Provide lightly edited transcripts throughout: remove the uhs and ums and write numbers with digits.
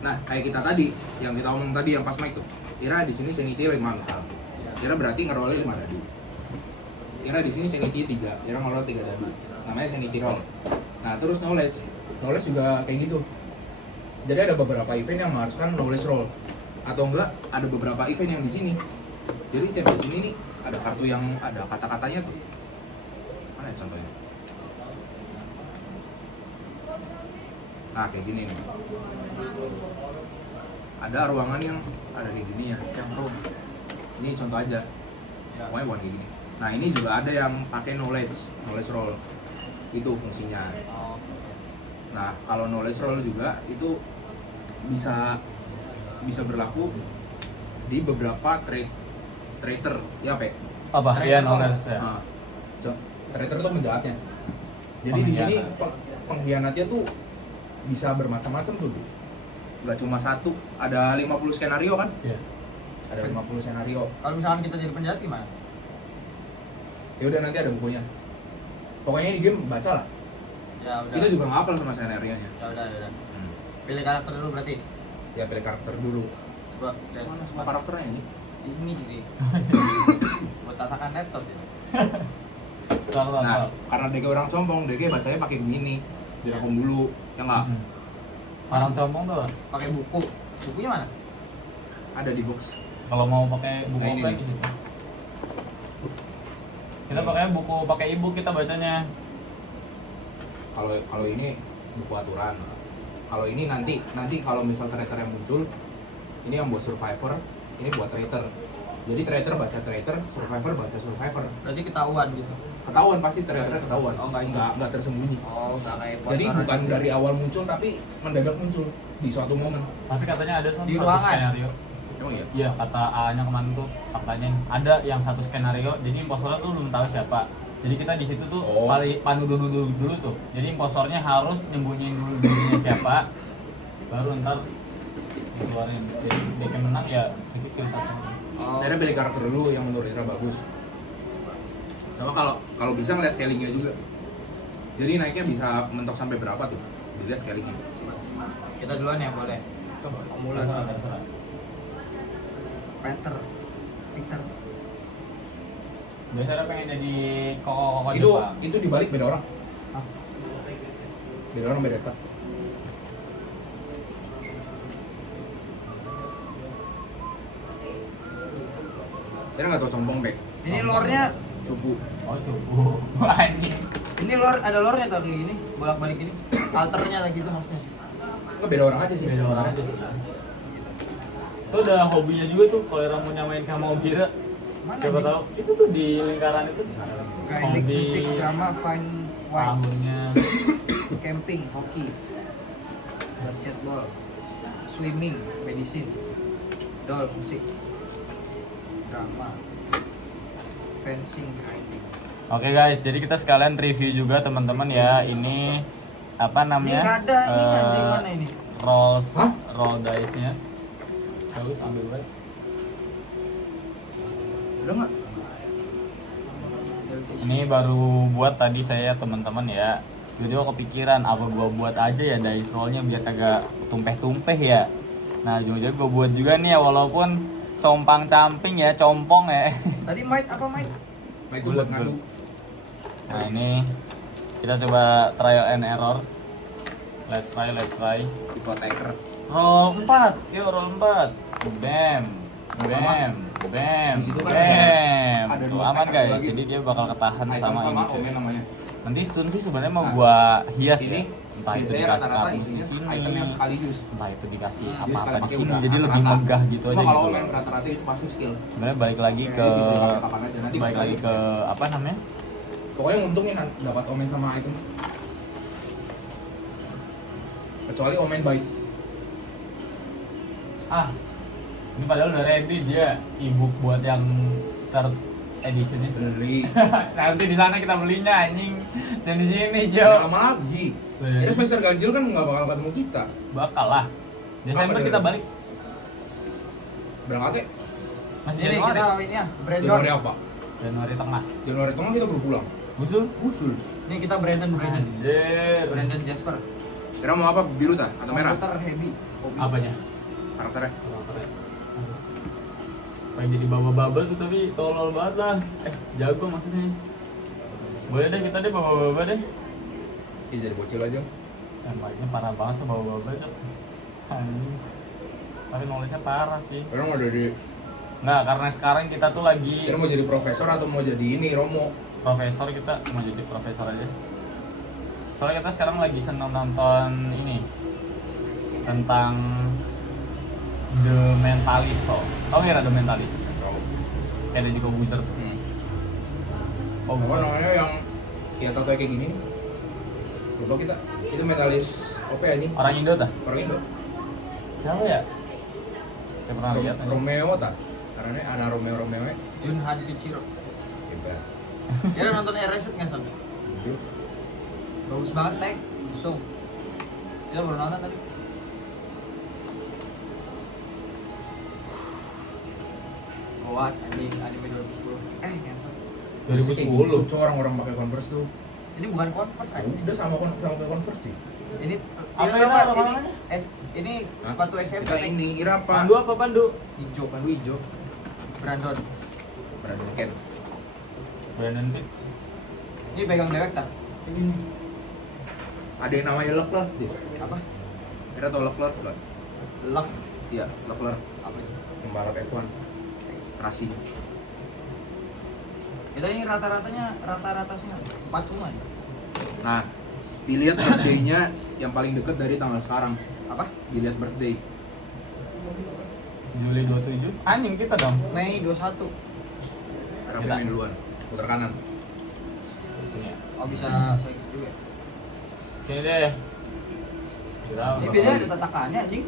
Nah, kayak kita tadi, yang kita omong tadi yang pas mic tuh. Ira di sini sanity yang mangsal. Ira berarti ngerolnya 5 dadu. Ira di sini sanity 3, Ira ngerol 3 dadu. Namanya sanity roll. Nah, terus knowledge. Knowledge juga kayak gitu. Jadi ada beberapa event yang mengharuskan knowledge roll. Atau enggak, ada beberapa event yang di sini. Jadi tiap di sini nih ada kartu yang ada kata-katanya tuh. Mana ya contohnya? Nah, kayak gini nih. Ada ruangan yang ada kayak gini ya, yang room. Ini contoh aja. Pokoknya bukan kayak gini. Nah, ini juga ada yang pakai knowledge roll. Itu fungsinya. Nah, kalau knowledge roll juga itu bisa berlaku di beberapa traitor, ya Pak? Apa? Iya, knowledge ya. Nah, traitor itu penjahatnya. Jadi di sini pengkhianatnya tuh bisa bermacam-macam tuh. Gak cuma satu, ada 50 skenario kan? Iya. Ada 50 skenario. Kalau misalkan kita jadi penjahat gimana? Ya udah nanti ada bukunya. Pokoknya di game baca lah. Ya udah. Kita juga nggak hafal sama skenario-nya. Ya udah. Pilih karakter dulu berarti. Ya pilih karakter dulu. Coba lihat Mana semua karakternya ini? ini jadi buat tatakan laptop ya. Nah, karena DG orang sombong, DG bacanya pakai Gemini. Direkom dulu, ya nggak? Orang sombong tuh Pakai buku. Bukunya mana? Ada di box. kalau mau pakai buku Nah, ini offline nih. gitu. Kita pakai buku, pakai e-book kita bacanya. Kalau ini buku aturan. Kalau ini nanti kalau misal traitor yang muncul, ini yang buat survivor, ini buat traitor. Jadi traitor baca traitor, survivor baca survivor. Berarti ketahuan gitu. Ketahuan pasti traitornya ketahuan. Oh, nggak tersembunyi. Oh, nggak kayak Jadi poster bukan aja. dari awal muncul tapi mendadak muncul di suatu momen. Tapi katanya ada Di satu ruangan? skenario. Emang iya? Iya, kata A-nya kemarin tuh faktanya ada yang satu skenario. Jadi imposternya tuh belum tahu siapa. Jadi kita di situ tuh panuduh dulu tuh. Jadi imposternya harus nyembunyiin dulu dirinya siapa, baru ntar keluarin. Jadi dia menang ya itu kill satu. Oh. Saya pilih karakter dulu yang menurut Ira bagus. Sama kalau bisa ngeliat scalingnya juga. Jadi naiknya bisa mentok sampai berapa tuh? Dilihat scalingnya. Kita duluan ya boleh. Coba. Mulai. Peter. Biasanya pengen jadi koko Itu Jepang. itu dibalik beda orang. Beda orang beda staff. Ira nggak tau sombong Bek. Ini lore-nya, Cupu. Oh cukup. Anjing. ini lore ada lore-nya tuh kayak gini, bolak-balik gini. Alternya lagi tuh maksudnya. Nggak beda orang aja sih. Beda orang aja. Itu udah hobinya juga tuh kalau orang mau nyamain sama Obira. Mana Coba nih? tahu. Itu tuh di lingkaran itu. Kayak Hobi musik, drama, fine wine, tahunnya. camping, hoki, basketball, swimming, medicine, doll, musik, drama, fencing, riding. Oke guys, jadi kita sekalian review juga teman-teman ya. Ini apa Ini namanya? nggak ada, ini anjing mana ini? Hah? Roll dice-nya. Coba ambil aja. Udah nggak? Ini baru buat tadi saya teman-teman ya. Jadi kepikiran apa gua buat aja ya dice roll-nya biar kagak tumpeh-tumpeh ya. Nah, jujur gua buat juga nih ya walaupun compang-camping ya, compong ya. Tadi Mike apa Mike? Baik buat ngadu. Nah, ini kita coba trial and error. Let's try. Hipoteker. Roll 4. Yuk roll 4. Bam. Bam. Di situ kan Bam. ada Tuh dua aman stack guys. lagi. Jadi dia bakal ketahan Item sama ini. sama Omen namanya. Nanti Sun sih sebenarnya mau Nah, gua hias ini ya. Entah itu biasanya dikasih rata-rata kartu di isinya sini, item yang sekali use. entah itu dikasih Jadi apa-apa sekali di pakai sini. udah, Jadi lebih rata-rata. megah gitu Cuma aja kalau gitu. Omen rata-rata itu pasti skill. Sebenarnya balik lagi ke Kayaknya bisa dipakai kapan aja. Nanti balik bisa lagi use. ke apa namanya? Pokoknya untungnya dapat Omen sama item. Kecuali Omen baik. Ini padahal udah ready dia ebook buat yang third edition itu. Beli. Nanti di sana kita belinya anjing. Dan di sini Jangan Jo. lama lagi. Iya. Ini semester ganjil kan nggak bakal ketemu kita. Bakal lah. Desember Kapan kita ya? balik. Berangkatnya Masih Ini Januari. kita ini ya, Brandon. Januari apa? Januari tengah. Januari tengah kita baru pulang. Usul. Usul. Ini kita Brandon. Anjir. Brandon Jasper. Ira mau apa? Biru tak? Atau merah? Komputer heavy. Apanya? Karakternya? Pengen jadi baba-baba tuh tapi tolol banget lah. Jago maksudnya. Boleh deh kita deh baba-baba deh. Iya jadi bocil aja. Yang baiknya parah banget tuh baba-baba tuh. Anjing. Tapi knowledge-nya parah sih. Ira mau jadi Nggak, karena sekarang kita tuh lagi Ira mau jadi profesor atau mau jadi ini Romo? profesor, kita mau jadi profesor aja. Soalnya kita sekarang lagi seneng nonton ini tentang The Mentalist toh. Tahu nggak The Mentalist? Tahu. Kayak ada juga Wizard. Oh, Apa bukan. namanya yang ya tato kayak gini? Lupa kita. Itu mentalis OP anjing. Orang Indo tah? Orang Indo. Siapa ya? Saya pernah lihat aja. Romeo tak? Karena ada Romeo Jun Han Pichiro. Gitu. Dia udah nonton Erased nggak Son? Gitu. Bagus banget Tek. So. Dia baru nonton tadi. What anjing anime 2010. Ngentot. 2010. Cuma orang-orang pakai Converse tuh. Ini bukan Converse anjing. Udah sama pakai Converse sih. Ini Apa ini itu apa? namanya? Ini Hah? sepatu SMP Kita Tek. ini Ira apa? Pandu apa Pandu? Hijau kan Hijau. Brandon. Berada Ken. Brandon Pitt. Ini pegang dewek tak? Ini. Ada yang namanya Leclerc sih. Apa? Ira tau Leclerc bukan? Luck. Iya, Leclerc. Apa itu? Pembalap F1. Racing. Kita ini rata-rata sih 4 semua ya? Nah, dilihat birthday-nya yang paling deket dari tanggal sekarang. Apa? Dilihat birthday. Juli 27. Anjing kita dong. Mei 21. Sekarang Kita. main duluan. Putar kanan. Oh bisa kayak gitu juga. Sini deh. Kita Ini biasanya ada tatakannya anjing.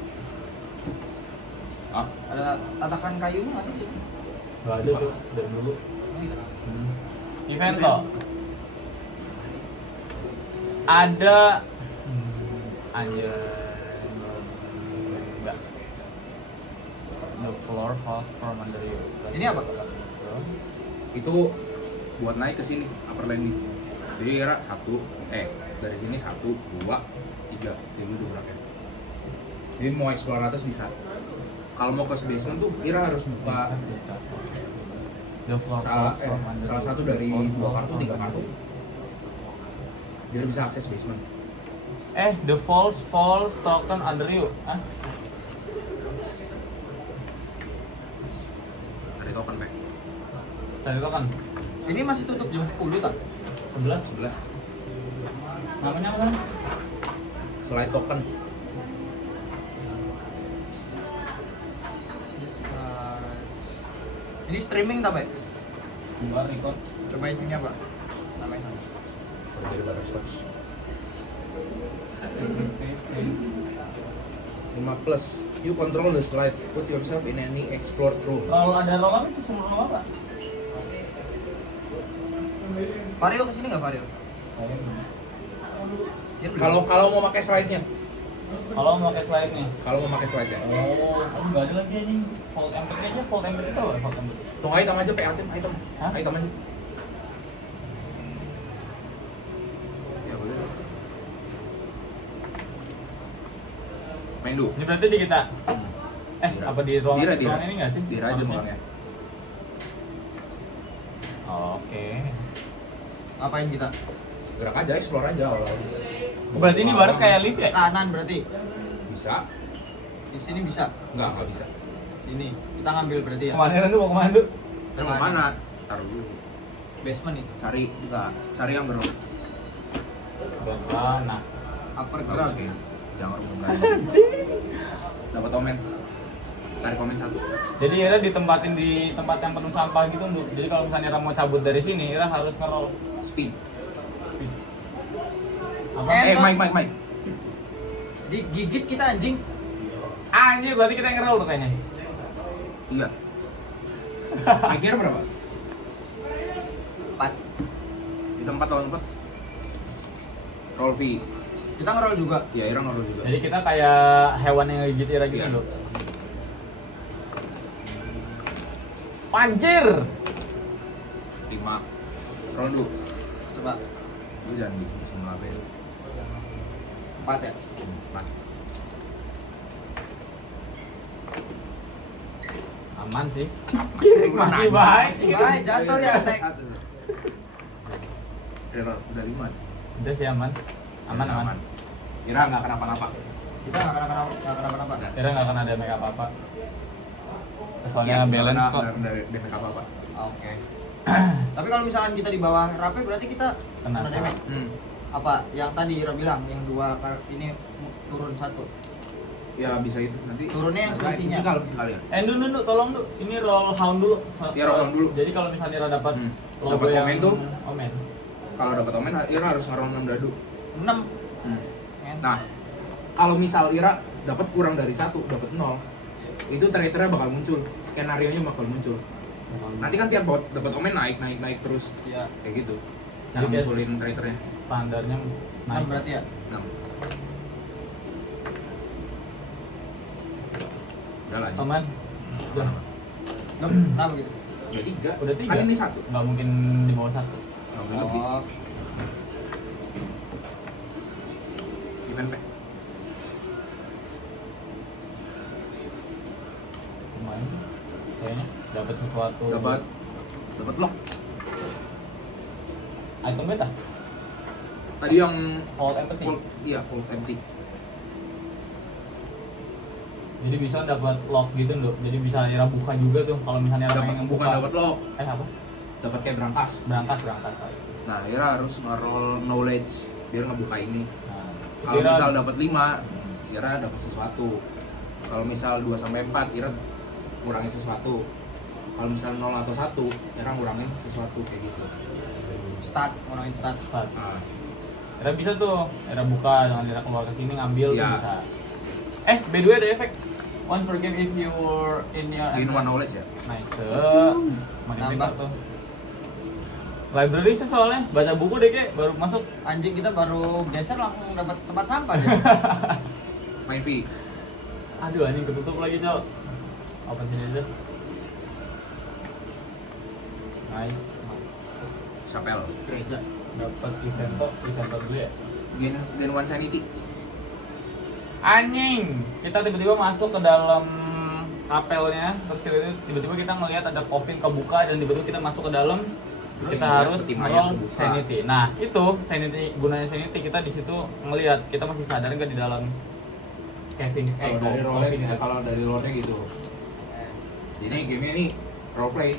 Ah, Ada tatakan kayu nggak sih? Gak ada tuh dari dulu. Oh, iya. Event toh. Ada anjir. Enggak. The floor falls from under you. Ini apa? itu buat naik ke sini upper landing. Jadi Ira dari sini 1, 2, 3 kayak gitu beratnya. Jadi mau explore atas bisa. Kalau mau ke basement tuh Ira harus buka The floor falls from under salah you. satu dari The floor 2 kartu, falls 3 kartu biar bisa akses basement. The falls token under you. Hah? Ada token Pak. Tadi itu kan Ini masih tutup jam 10 tak? 11. 11 Namanya apa? slide token. Ini streaming tak Pak? Enggak record. Coba itunya Pak. Namanya. Sama dari butterscotch. 5 plus, you control the slide, put yourself in any explored room. Kalau ada rolam itu semua apa? Faril kesini nggak Faril? Dia belum. Kalau mau pakai slide-nya, Kalau mau pakai slide-nya. kalau mau pakai slide-nya. Oh, enggak ada lagi anjing. Fold MP aja, fold MP itu apa? Fold MP. Tunggu item aja, item. Hah? Item aja. Ya boleh. Main dulu. Ini berarti di kita. Apa di ruangan Dira. ruangan ini enggak sih? Dira aja Maksudnya? makanya. Oke. Ngapain kita? Gerak aja, explore aja awal-awal. Berarti ini baru kayak lift ya? Kanan berarti. Bisa? Di sini bisa. Enggak bisa. Sini. Kita ngambil berarti ya. Kemana lu mau kemana lu? Terus mau mana? Taruh dulu. Basement itu. Cari yang berapa? Nah, Upper Bagus ground. kayak. Jangan orang berani. Dapat komen. Tarik komen 1. jadi Ira ditempatin di tempat yang penuh sampah gitu, Nduk. Jadi kalau misalnya Ira mau cabut dari sini, Ira harus nge-roll. Speed. Apa? Mike. Digigit kita anjing. Anjir, berarti kita yang nge-roll tuh kayaknya. Iya. Akhirnya berapa? 4. Di tempat lawan 4. Roll V. Kita ngeroll juga. Ya, Ira ngeroll juga. Jadi kita kayak hewan yang ngegigit Ira gitu, Iya. Nduk. Panjir! 5. Roll dulu. Coba. Lu jangan di jumlah apa ya. 4 ya. Nah, Aman sih. masih Masih baik. Baik, jatuh ya, Tek. Udah 5. Udah sih aman. Aman. Kira nggak kenapa-napa. Kita nggak kenapa-napa. Kira nggak akan ada make apa-apa. Soalnya Iya, balance kok. Dari damage apa-apa. Oke. Tapi kalau misalkan kita di bawah rape berarti kita Kena. kena damage. Apa yang tadi Ira bilang yang 2 ini turun 1. Ya bisa itu nanti. Turunnya yang selisihnya. Fisikal ya. Dulu tolong dulu. Ini roll hound dulu. Ya, roll hound dulu. Jadi kalau misalnya Ira dapat logo Dapat yang omen tuh. Omen. Kalau dapat omen, Ira harus ngeroll 6 dadu. 6. Nah, kalau misal Ira dapat kurang dari 1, dapat 0, itu traitornya bakal muncul, skenario nya bakal muncul. Nanti kan tiap bot dapat omen naik terus, Iya. kayak gitu. Cara Jadi munculin traitornya. Standarnya 6 berarti ya. 6. Udah lanjut. Aman. Udah. Kenapa gitu? Udah 3. Udah 3. Kan ini 1. Nggak mungkin di bawah 1. Nggak boleh lebih. Oh, Event pack. Lumayan. Kayaknya dapat sesuatu. Dapat lock. Item beta. Tadi yang Hold empathy. full empty. Jadi bisa dapat lock gitu loh. Jadi bisa Ira buka juga tuh kalau misalnya Ira Dapat pengen bukan buka. dapat lock, Apa? dapat kayak berangkas. Berangkat. Nah, Ira harus nge-roll knowledge biar ngebuka ini. Nah, Kalau Ira- misal dapat 5, Ira dapat sesuatu. Kalau misal 2 sampai 4, Ira ngurangin sesuatu. Kalau misal 0 atau 1, Ira ngurangin sesuatu kayak gitu. start, ngurangin start. Pas. Nah, Ira bisa tuh. Ira buka dengan Ira keluar ke sini ngambil tuh Iya. bisa. By the way ada efek. Once per game if you're in your gain 1 knowledge ya. Nice. Makin Nambah. pintar tuh. Library sih soalnya baca buku deh kayak baru masuk. Anjing kita baru geser langsung dapat tempat sampah ya. Main V. Aduh anjing ketutup lagi cok. Open sini aja. Nice. Chapel. Gereja. Dapat evento dulu ya. Gain 1 sanity. Anjing, kita tiba-tiba masuk ke dalam kapelnya, terus tiba-tiba kita ngelihat ada coffin kebuka dan tiba-tiba kita masuk ke dalam, Terus kita ngeliat harus peti mayat ngerol kebuka. sanity. Nah itu sanity, gunanya sanity kita di situ ngelihat kita masih sadar nggak di dalam casing Kalau dari rollnya, coffin itu. kalau dari lore gitu. Jadi gamenya ini role play.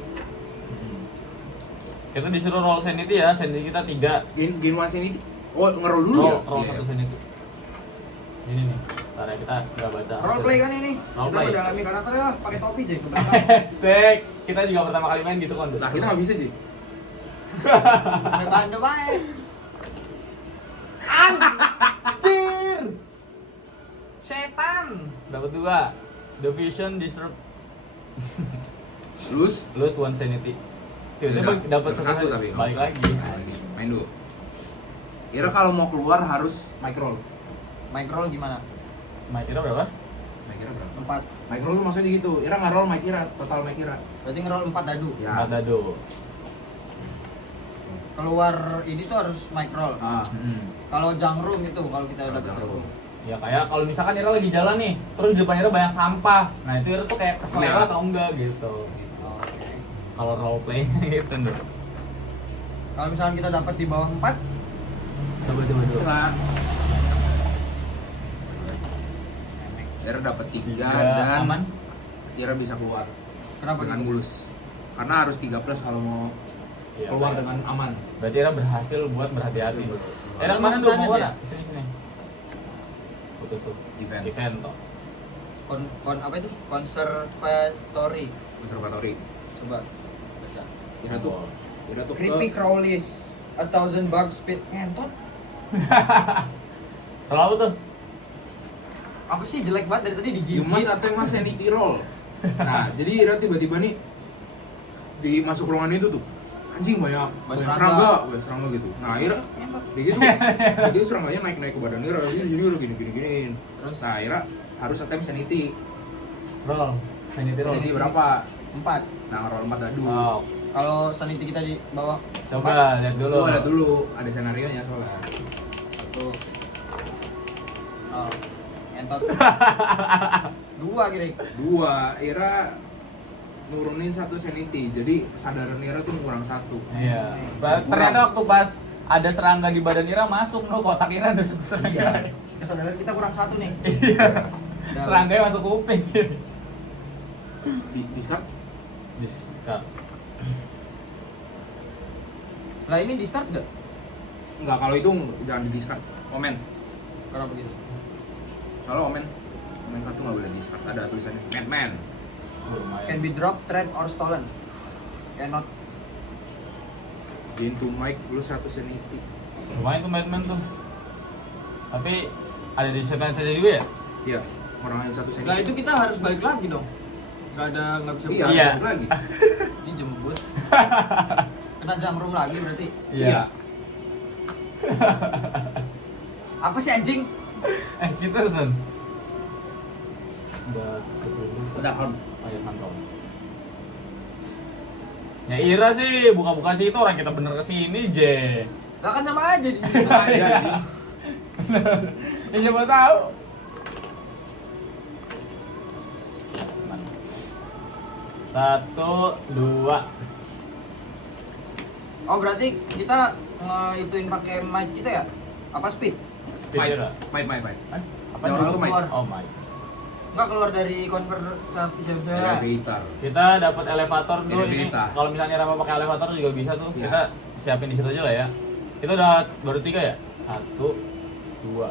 Kita disuruh roll sanity ya, sanity kita 3. Gain 1 sanity. Oh, ngeroll dulu ya? Roll Iya. satu sanity. Ini nih, ntar ya kita nggak baca. Roleplay kan ini. Role Kita play. mendalami karakternya lah, pakai topi Jay ke belakang. Tek, kita juga pertama kali main gitu kan. Nah, kita nggak bisa sih. Sampai bandu baik. Anjir! Setan! Dapat 2. The Vision Disrupt. Lose. Lose 1 sanity. Tiba-tiba Udah, dapat satu satu tapi balik lagi. Main dulu. Kira kalau mau keluar harus micro. Microll gimana? Mic Ira berapa? Micro berapa? 4. Micro tuh maksudnya gitu. Ira ngeroll mic Ira, total mic Ira. Berarti ngeroll 4 dadu. Ya. 4 dado. Keluar ini tuh harus microll. Ah. Kalau jangrum itu kalau kita udah Jangrum. jangrum. Ya kayak kalau misalkan Ira lagi jalan nih, terus di depan Ira banyak sampah. Nah itu Ira tuh kayak keselera Iya. atau enggak gitu. Oke. Kalau role play gitu tuh. Kalau misalkan kita dapat di bawah 4, Coba dulu. Nah. Ira dapat 3 Ya, dan aman. Ira bisa keluar kenapa dengan gitu? mulus. Karena harus 3 plus kalau mau Iya, keluar kayak- dengan aman. Berarti Ira berhasil buat berhati-hati. Ira Ada mana tuh pesannya, mau Jay? mana? Sini. Putus tuh. Event. Event toh. Apa itu? Conservatory. Observatory. Coba baca. Ira tuh Ira tuh Creepy crawlies, 1,000 bug speed. Ngentot. Selalu tuh. Apa sih jelek banget dari tadi digigit? Yumas atau mas sanity roll. Nah, jadi Ira tiba-tiba nih di masuk ruangan itu tuh anjing banyak serangga gitu. Nah, Ira Ngentot. begitu begitu serangganya naik ke badan Ira, jadi Ira gini. Terus nah, Ira harus attempt sanity. Roll. Sanity roll. Sanity berapa? 4. Nah, roll 4 dadu. Wow. Kalau sanity kita di bawah Coba lihat dulu. Itu ada dulu, ada senario nya soalnya. 1. Oh, entot. Dua kira. Dua, Ira nurunin satu sanity, jadi kesadaran Ira tuh kurang satu. Iya. Ternyata waktu pas ada serangga di badan Ira masuk no kotak Ira ada satu serangga. Iya. Kesadaran kita kurang satu nih. Iya. Serangganya masuk kuping. Discard? Discard. Lah ini discard nggak? Enggak, kalau itu jangan di discard. Omen. Kenapa begitu? Kalau omen kartu nggak boleh di discard. Ada tulisannya Madman. Lumayan. Can be dropped, trade, or stolen. Cannot. Gain to mic plus satu sanity. Lumayan tuh Batman tuh. Tapi ada diskon saja juga ya? Iya, orang yang satu sanity. Lah itu kita harus balik lagi dong. Nggak bisa Iya, Iya. balik lagi. dijemput. Kena jamrum lagi berarti. Iya. Apa sih anjing? Kita Sen. Udah kalau Ayo mantap. Ya Ira sih buka-buka sih itu orang kita bener kesini je. Lah kan sama aja di ada nih. Ya siapa tahu. Satu, dua. Oh berarti kita ituin pakai mic kita ya? Apa speed? Fight, Ira. fight. Hah? Apa Yang nih? orang tuh mic. Oh my. Enggak keluar dari konversasi siapa? Elevator. Kita dapat elevator dulu Ini ini. kita. Kalau misalnya Rama pakai elevator juga bisa tuh. Iya. Kita siapin di situ aja lah ya. Kita udah baru 3 ya? 1, 2.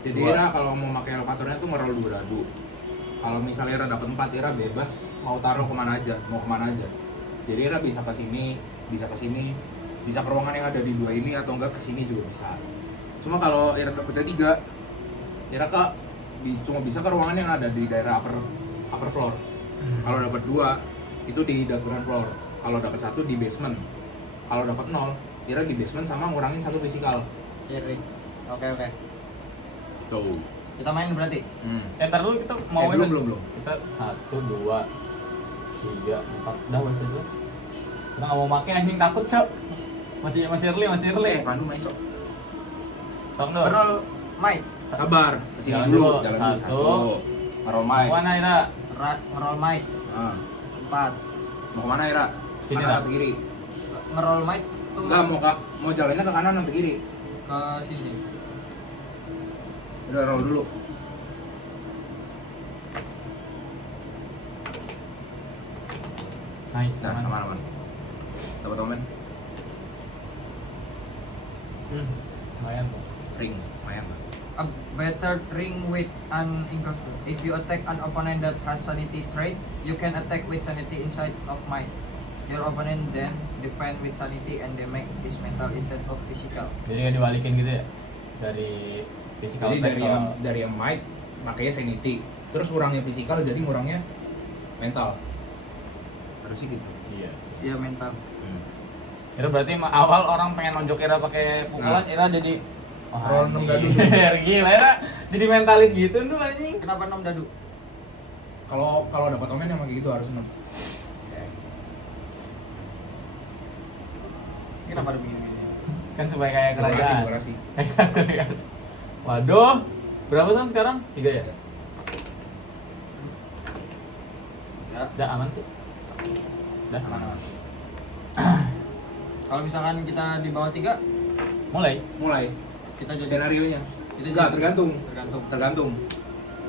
Jadi Dua. Ira kalau mau pakai elevatornya tuh ngerol 2 dadu. Kalau misalnya Ira dapat 4, Ira bebas mau taruh kemana aja, mau kemana aja. Jadi Ira bisa ke sini, bisa ke sini, bisa ke ruangan yang ada di 2 ini atau enggak ke sini juga bisa. Cuma kalau Ira dapat 3, Ira cuma bisa ke ruangan yang ada di daerah upper floor. Kalau dapat 2 itu di ground floor. Kalau dapat 1 di basement. Kalau dapat 0, Ira di basement sama ngurangin 1 fisikal. Iya, Rick. Oke. Tuh. Kita main berarti. Ntar dulu kita mau aja. Belum. Kita 1, 2, 3, 4. Udah masih dulu. Kita nggak mau pakai anjing takut Cok. Masih early. Pandu main cok. Sok dong. Berol mic. Sabar, kesini Jalan dulu, dulu. jalan dulu. Satu. Maromai. Mana Ira? Ngerol mic. 4. Mau kemana Ira? Sini, Kanan Ra. atau kiri? Ngerol mic tuh Enggak, mau jalannya ke kanan atau kiri? ke sini. Udah roll dulu. Nice, Nah, aman. aman. Dapat omen, Lumayan tuh. ring, lumayan lah. A better ring with an incursion. If you attack an opponent that has sanity trait, you can attack with sanity inside of might. Your opponent then defend with sanity and they make his mental instead of physical. Jadi nggak dibalikin gitu ya? Dari physical Jadi attack dari yang might makanya sanity. Terus ngurangnya physical jadi ngurangnya mental. Harusnya gitu. Iya. Iya mental. Itu berarti awal orang pengen nonjok Ira pakai pukulan, Nah. Ira jadi Roll 6 dadu. Gila Ira jadi mentalis gitu tuh anjing. Kenapa 6 dadu? Kalau dapat omen yang kayak gitu harus 6. Kenapa ada begini? Kan supaya kayak kerajaan. Demokrasi. Waduh, berapa tahun sekarang? 3 ya? Ya, Udah aman sih. Udah aman. Kalau misalkan kita di bawah 3, Mulai. kita jadi Senarionya. kita Enggak, jadi- tergantung. Tergantung.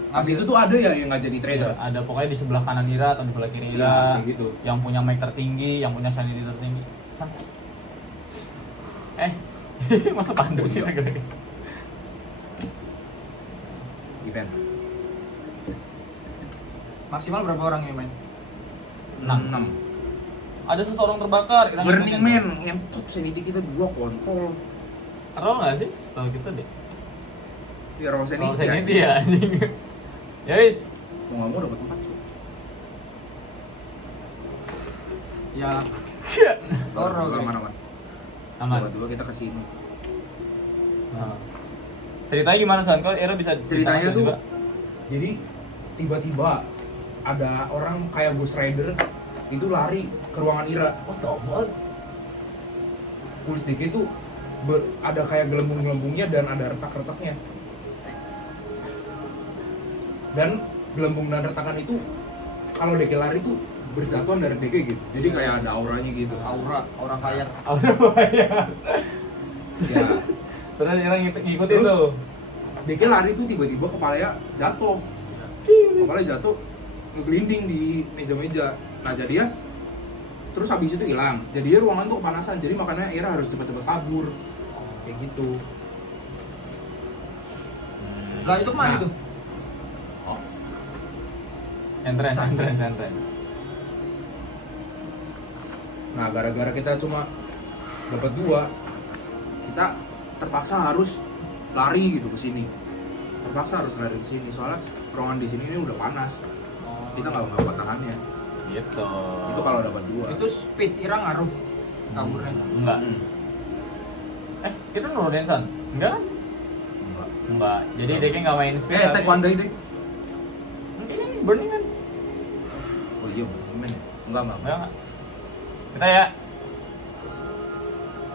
Pas Ngambil itu tuh ada ya yang nggak jadi trader. Ada pokoknya di sebelah kanan Ira atau di sebelah kiri Iya, Ira. kayak gitu. Yang punya mic tertinggi, yang punya sanity tertinggi. Masa pandu sih lagi-lagi. Event. maksimal berapa orang ini main? 6. Ada seseorang terbakar. Ira Burning ngikutin. Man, ngentot sanity kita 2 kontol. Tahu nggak sih? Tahu kita deh. Ya roll Kalau sanity. sanity ya anjing. Ya wis. Mau nggak mau dapat 4 cuy. Ya, loro Dulu, gitu. aman. Aman. Dulu kita ke sini. Nah. Ceritanya gimana San? Kok Ira bisa Ceritanya ditangkap tuh juga? jadi tiba-tiba ada orang kayak Ghost Rider itu lari ke ruangan Ira. What the fuck? Kulit DK itu ada kayak gelembung-gelembungnya dan ada retak-retaknya. Dan gelembung dan retakan itu kalau deke lari itu berjatuhan dari deke gitu. Jadi kayak ada auranya gitu. Aura fire. Ya. Ya. Terus orang ngikutin Terus, tuh. Deke lari tuh tiba-tiba kepalanya jatuh. Kepalanya jatuh ngegelinding di meja-meja. Nah jadi ya terus habis itu hilang. Jadi ruangan tuh kepanasan. Jadi makanya Ira harus cepet-cepet kabur. Kayak gitu. Lah itu kemana Nah. itu? Entrance. Nah, gara-gara kita cuma dapat 2, kita terpaksa harus lari gitu ke sini. Terpaksa harus lari ke sini soalnya ruangan di sini ini udah panas. Kita nggak kuat tahannya. Gitu. Itu kalau dapat 2. Itu speed Ira ngaruh kaburnya. Enggak. Hmm. Kita nurunin San? Enggak kan? Enggak. Jadi Deke nggak main speed. Take one day deh. Kayaknya ini burning kan? Oh iya, men. Enggak. Enggak. Kita ya.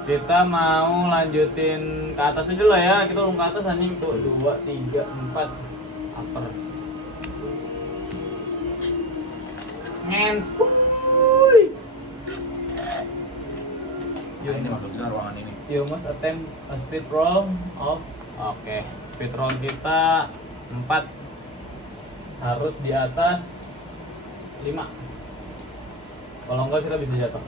Kita mau lanjutin ke atas aja lah ya. Kita belum ke atas anjing tuh 2, 3, 4 upper. Ngens. Wuih. Ya, ini maksudnya ruangan ini. You must attempt a speed roll of speed roll kita 4 harus di atas 5. Kalau enggak kita bisa jatuh.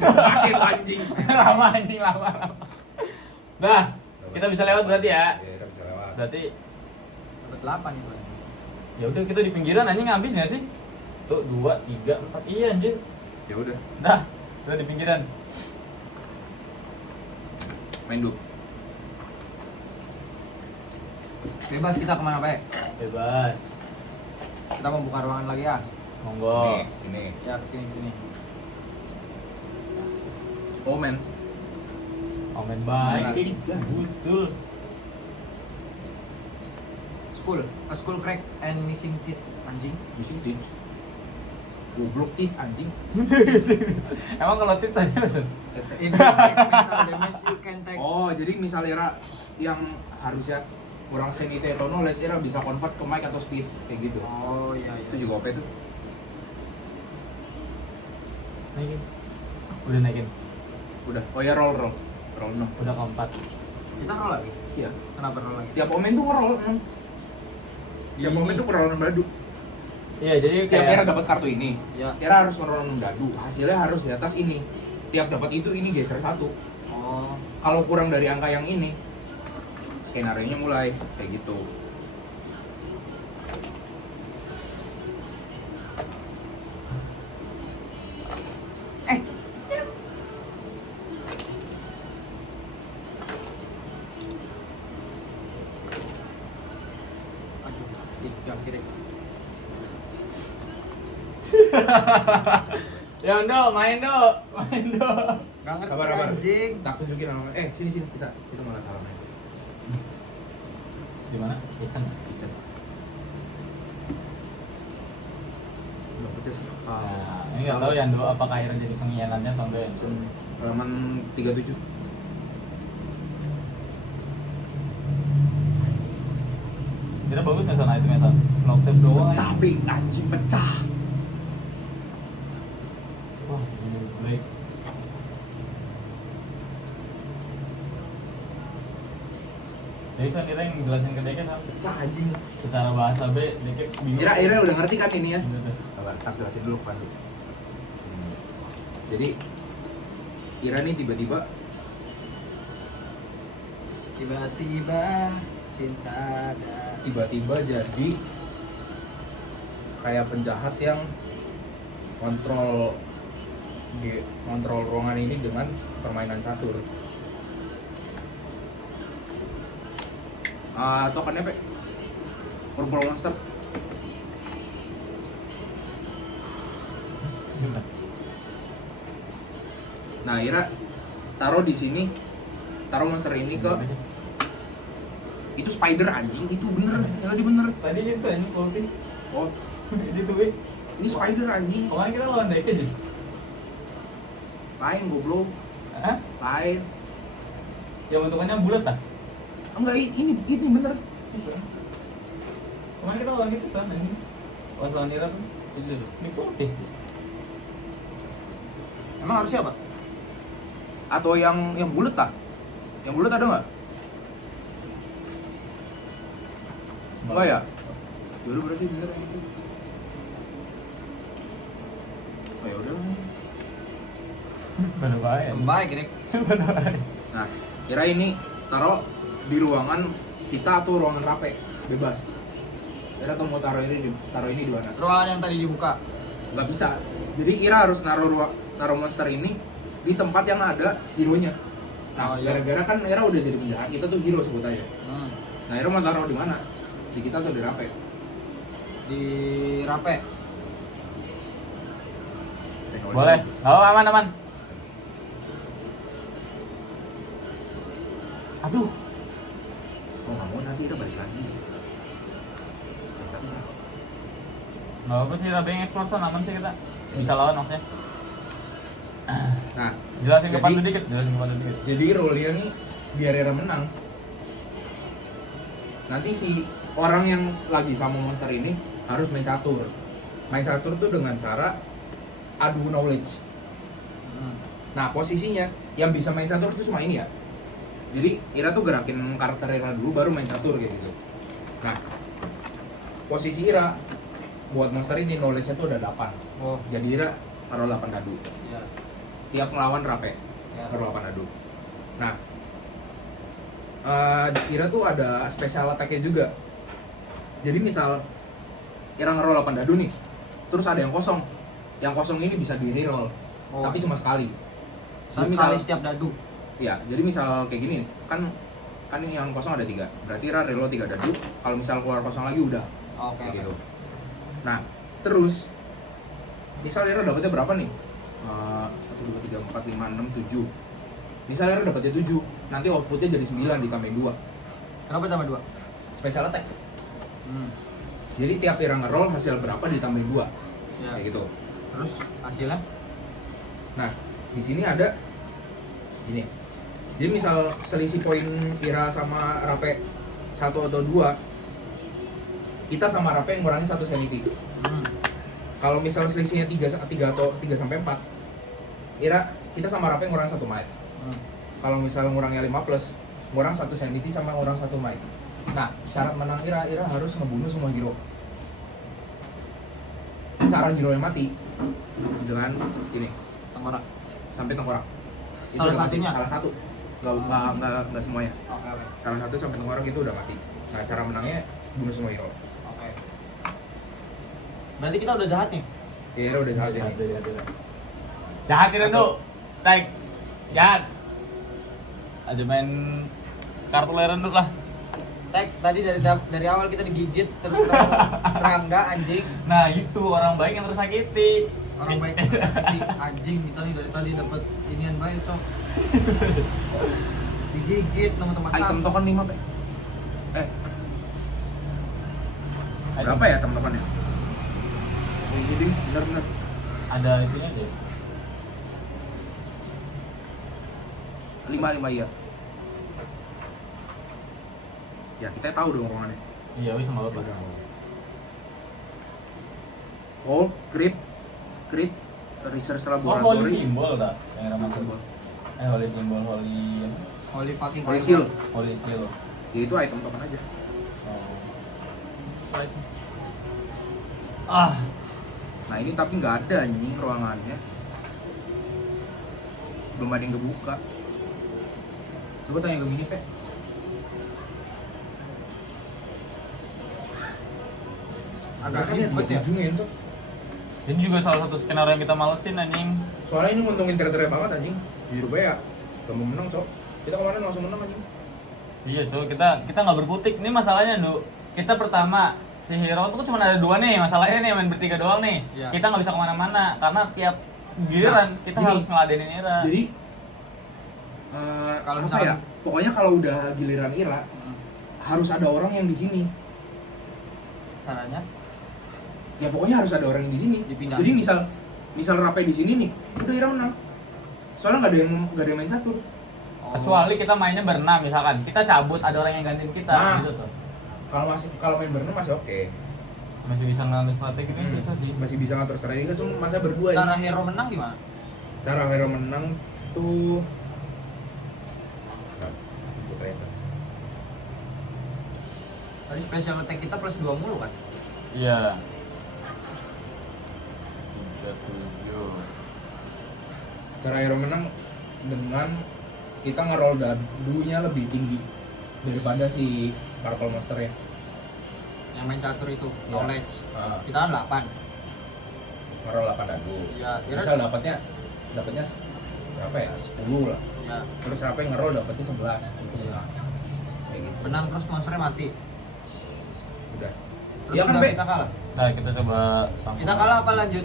Makin anjing. lama. Dah, kita bisa lewat berarti ya. Ya, kita bisa lewat. Berarti Dapat 8 itu. ya udah kita di pinggiran anjing habis nggak sih? Tuh 2, 3, 4. Iya anjir. Ya udah, Dah, udah di pinggiran. main dulu. Bebas kita kemana baik? Bebas. Kita mau buka ruangan lagi ya? Monggo. Ini. Ya kesini. Oh, men. Komen baik. Tiga. Busul. School crack and missing teeth anjing. Pusing tim. Goblok tim anjing. Emang kalau tips aja Sun? If you take mental damage, you can take. Oh, jadi misalnya Ira yang harusnya kurang sanity atau knowledge, Ira bisa convert ke mic atau speed kayak gitu. Oh iya. Itu juga OP tuh. Naikin. Udah naikin. Udah. Oh ya, roll no. Udah keempat. Kita roll lagi. Iya. Kenapa roll lagi? Tiap omen tuh nge-roll. Tiap Ini. omen tuh perolahan dadu. Iya, jadi Tiap Ira kayak dapat kartu ini, Ya. Ira harus nge-roll dadu. Hasilnya harus di atas ini. Tiap dapat itu ini geser 1. Oh. Kalau kurang dari angka yang ini, skenario-nya mulai kayak gitu. Aduh. Yang kiri. ya main do. Gak ngerti Sabar. anjing. Tak tunjukin namanya. Sini kita malah salah main. Di mana? Kitchen. Kitchen. Udah pedes. Nah, ini nggak tahu yang dulu apakah akhirnya jadi pengkhianatnya atau enggak ya? Halaman 37. Kira bagus nggak sana itemnya San? Lock save doang aja. Cabai anjing pecah. Wah, ini break. Jadi kan kita yang jelasin ke Deke San, Pecah anjing. secara bahasa B, Deke bingung. Ira udah ngerti kan ini ya? Gitu tuh. Sabar, tak jelasin dulu ke Pandu. Jadi Ira nih tiba-tiba cinta ada. tiba-tiba jadi kayak penjahat yang kontrol ruangan ini dengan permainan catur. Tokennya Pe Purple Monster. Gimana? Nah, Ira taruh di sini, taruh monster ini ke itu spider anjing, itu bener, yang tadi bener. Tadi itu ini Volpin. Oh, Di situ gue. ini spider anjing. Kemarin kita lawan Deke sih. Lain goblok, Hah? lain. Yang bentukannya bulat ah? Enggak, ini bener. Kemarin kita lawan itu sana ini. Pas lawan Ira tuh itu ini protes tuh. Emang harusnya apa? Atau yang bulat tak? Yang bulat ada nggak? Enggak ya? Dulu berarti bener yang itu. Oh ya udah. Bener baik. Baik ini. Bener baik. Nah, kira ini taruh di ruangan kita atau ruangan rape, bebas. Kira tuh mau taruh ini di mana? Ruangan yang tadi dibuka. Nggak bisa. Jadi Ira harus naruh monster ini di tempat yang ada hero-nya. Nah, Oh, iya. gara-gara kan Ira udah jadi penjahat, kita tuh hero sebut aja. Nah, Ira mau taruh di mana? Di kita atau di rape? Di rape. Boleh. Oh, aman. Aduh. Oh, nggak mau nanti Ira balik lagi. Nggak apa sih, Rabe yang explore aman sih kita. Bisa lawan maksudnya. Nah, Jelasin ke Jadi- Pandu dikit. jadi role-nya nih biar Ira menang. Nanti si orang yang lagi sama monster ini harus main catur. Main catur tuh dengan cara adu knowledge. Nah, posisinya yang bisa main catur itu cuma ini ya. Jadi Ira tuh gerakin karakter Ira dulu baru main catur kayak gitu. Nah, posisi Ira buat monster ini knowledge-nya tuh udah 8. Oh, Jadi Ira taruh 8 dadu. ya. Tiap ngelawan rape Ya. taruh 8 dadu. Nah, Ira tuh ada special attack-nya juga. Jadi misal Ira ngeroll 8 dadu nih, terus ada yang kosong. Yang kosong ini bisa di reroll, Oh. tapi cuma sekali. Satu Jadi misal- kali setiap dadu. Ya, jadi misal kayak gini, kan ini yang kosong ada 3. Berarti Ira reroll 3 dadu. Kalau misal keluar kosong lagi udah Oke. kayak gitu. Nah, terus misal Ira dapetnya berapa nih? 1, 2, 3, 4, 5, 6, 7. Misal Ira dapetnya 7, nanti outputnya jadi 9 ditambahin 2. Kenapa tambah 2? Special attack. Jadi tiap Ira ngeroll hasil berapa ditambahin 2. Ya. Kayak gitu. Terus hasilnya? Nah, di sini ada ini. Jadi misal selisih poin Ira sama Rape 1 atau 2, kita sama Rape ngurangin 1 sanity. Kalau misal selisihnya 3 atau 3 sampai 4, Ira kita sama Rape ngurang 1 might. Kalau misal ngurangnya 5 plus, ngurang 1 sanity sama ngurang 1 might. Nah, syarat menang Ira harus ngebunuh semua hero. Cara hero yang mati dengan ini Tengkorak. sampai tengkorak. Itu Salah udah mati. satunya? Salah satu. Nggak semuanya. Oke. Salah satu sampai tengkorak itu udah mati. Nah, cara menangnya bunuh semua hero. Oke. Berarti kita udah jahat nih. Ya, Ira udah jahat ini. Jahat Ira tuh. Tag. Jahat. Ada main kartu lerenduk lah. Tek, tadi dari awal kita digigit terus ketemu serangga anjing. Nah, itu orang baik yang tersakiti. Orang baik yang tersakiti anjing kita nih dari tadi dapat inian baik cok. Digigit teman-teman Item token 5, Pe. Berapa ya teman-temannya? Jadi benar-benar Ada itunya aja. 5 iya. Ya, kita tahu dong ruangannya. Iya, wis sama bapak. Oh, crit, research Oh, holy laboratory, symbol tak? Yang ramah symbol. Holy symbol, holy Holy fucking holy Bible. seal. holy seal. Ya, itu item token aja. Oh. Right. Ah, Nah, ini tapi nggak ada anjing ruangannya. Belum ada yang kebuka. Coba tanya ke Mini, Pe. Agak Agaknya ribet ya. ujungnya itu. ini juga salah satu skenario yang kita malesin anjing. Soalnya ini nguntungin teritori banget anjing. Jujur gue ya, gak mau menang, Cok. Kita kemarin langsung menang anjing. Iya, coy, kita nggak berkutik. Ini masalahnya, Du. Kita pertama si hero tuh cuma ada 2 nih, masalahnya nih main bertiga doang nih. Iya. Kita nggak bisa kemana-mana karena tiap giliran Nah, kita gini. harus ngeladenin Ira. Jadi Kalau apa misalkan- ya? Pokoknya kalau udah giliran Ira, harus ada orang yang di sini. Caranya Ya pokoknya harus ada orang di sini. Dipindah. Jadi misal Rape di sini nih, udah Ira menang. Soalnya nggak ada yang main catur. Kecuali kita mainnya berenam misalkan, kita cabut ada orang yang gantiin kita Nah. gitu tuh. Kalau main berenam masih oke. Masih bisa ngambil strategi ini susah sih. Masih bisa ngatur strategi kan, cuma masa berdua ya. Cara hero menang gimana? Cara hero menang tuh Tadi special attack kita plus 2 mulu kan? Iya. 37. cara hero menang dengan kita ngeroll dadunya lebih tinggi daripada si purple monsternya. Yang main catur itu, Ya. knowledge. Ah, Kita kan 8. ngeroll 8 dadu. Iya, Misal dapatnya berapa ya? 10 lah. Ya. Terus siapa yang ngeroll dapatnya 11 gitu. Kayak gitu. Menang terus monsternya mati. Udah. Terus Iya kan, udah Be? kita kalah. Nah, kita coba tampung. Kita kalah apa lanjut?